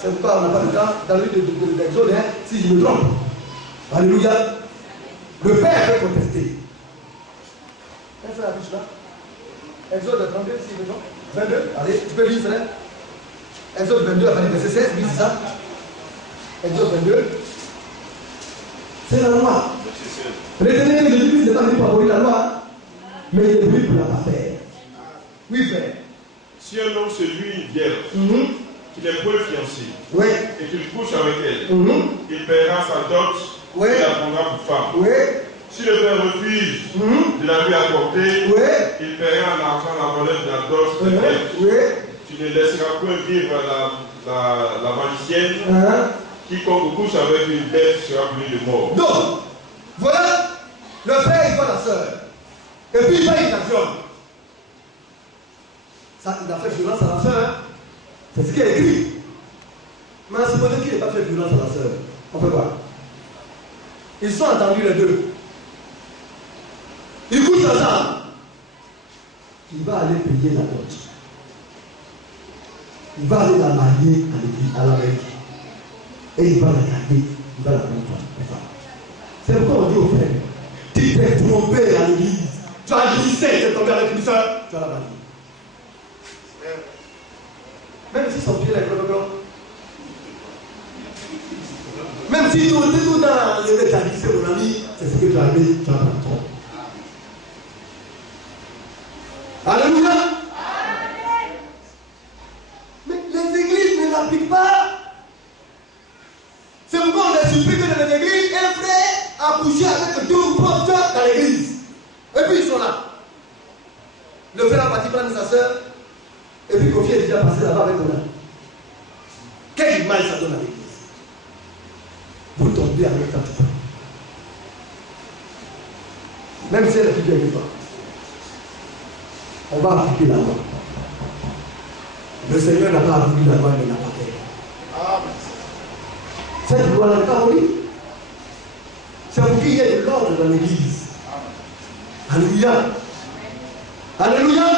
C'est pourquoi on n'a pas le temps dans le livre de l'Exode, si je me trompe. Alléluia. Le père peut contester. Elle fait la fiche là. Exode 32, si je me trompe. 22. Allez, tu peux lire, frère. Exode 22, verset 16, oui, c'est ça. Exode 22. C'est la loi. Retenez que Jésus n'est pas venu pour abolir la loi, mais il est venu pour la parfaire. Oui, frère. Si un homme se luit une vierge, qu'il est peu fiancé, et qu'il couche avec elle, il paiera sa dot et la prendra pour femme. Si le père refuse de la lui accorder, il paiera en argent la valeur de la dot de vierge. Tu ne laisseras point vivre la magicienne. Quiconque couche avec une bête sera puni de mort. Donc, voilà, le frère il voit la soeur. Et puis il va il la viole. Ça, il a fait violence à la soeur. C'est ce qui est écrit. Mais à ce moment qu'il n'a pas fait violence à la soeur, on peut voir. Ils sont entendus les deux. Ils couchent ensemble. Il va aller payer la dot. Il va aller la marier à la mairie. Et il va la garder, il va la prendre. C'est pourquoi on dit au frère, tu t'es trompé à l'église, tu as glissé, tu es tombé avec une soeur, tu vas la marier. Même si son pied est blanc. Même si tout dans le métallique, c'est mon ami, c'est ce que tu as dit, tu as pas tort. Alléluia. Mais les églises ne l'appliquent pas. C'est pourquoi on est surpris que dans les églises, un frère a couché avec 2 ou 3 soeurs dans l'église. Et puis ils sont là. Le frère a parti prendre sa soeur. Et puis Kofi est déjà passé là-bas avec moi. Quelle image ça donne à l'église? Vous tombez avec ta femme. Même si elle est plus vieille que toi. On va appliquer la loi. Le Seigneur n'a pas appliqué la loi, mais il n'a pas fait. Cette loi n'a pas voulu. C'est pour qu'il y ait de l'ordre dans l'église. Alléluia. Alléluia.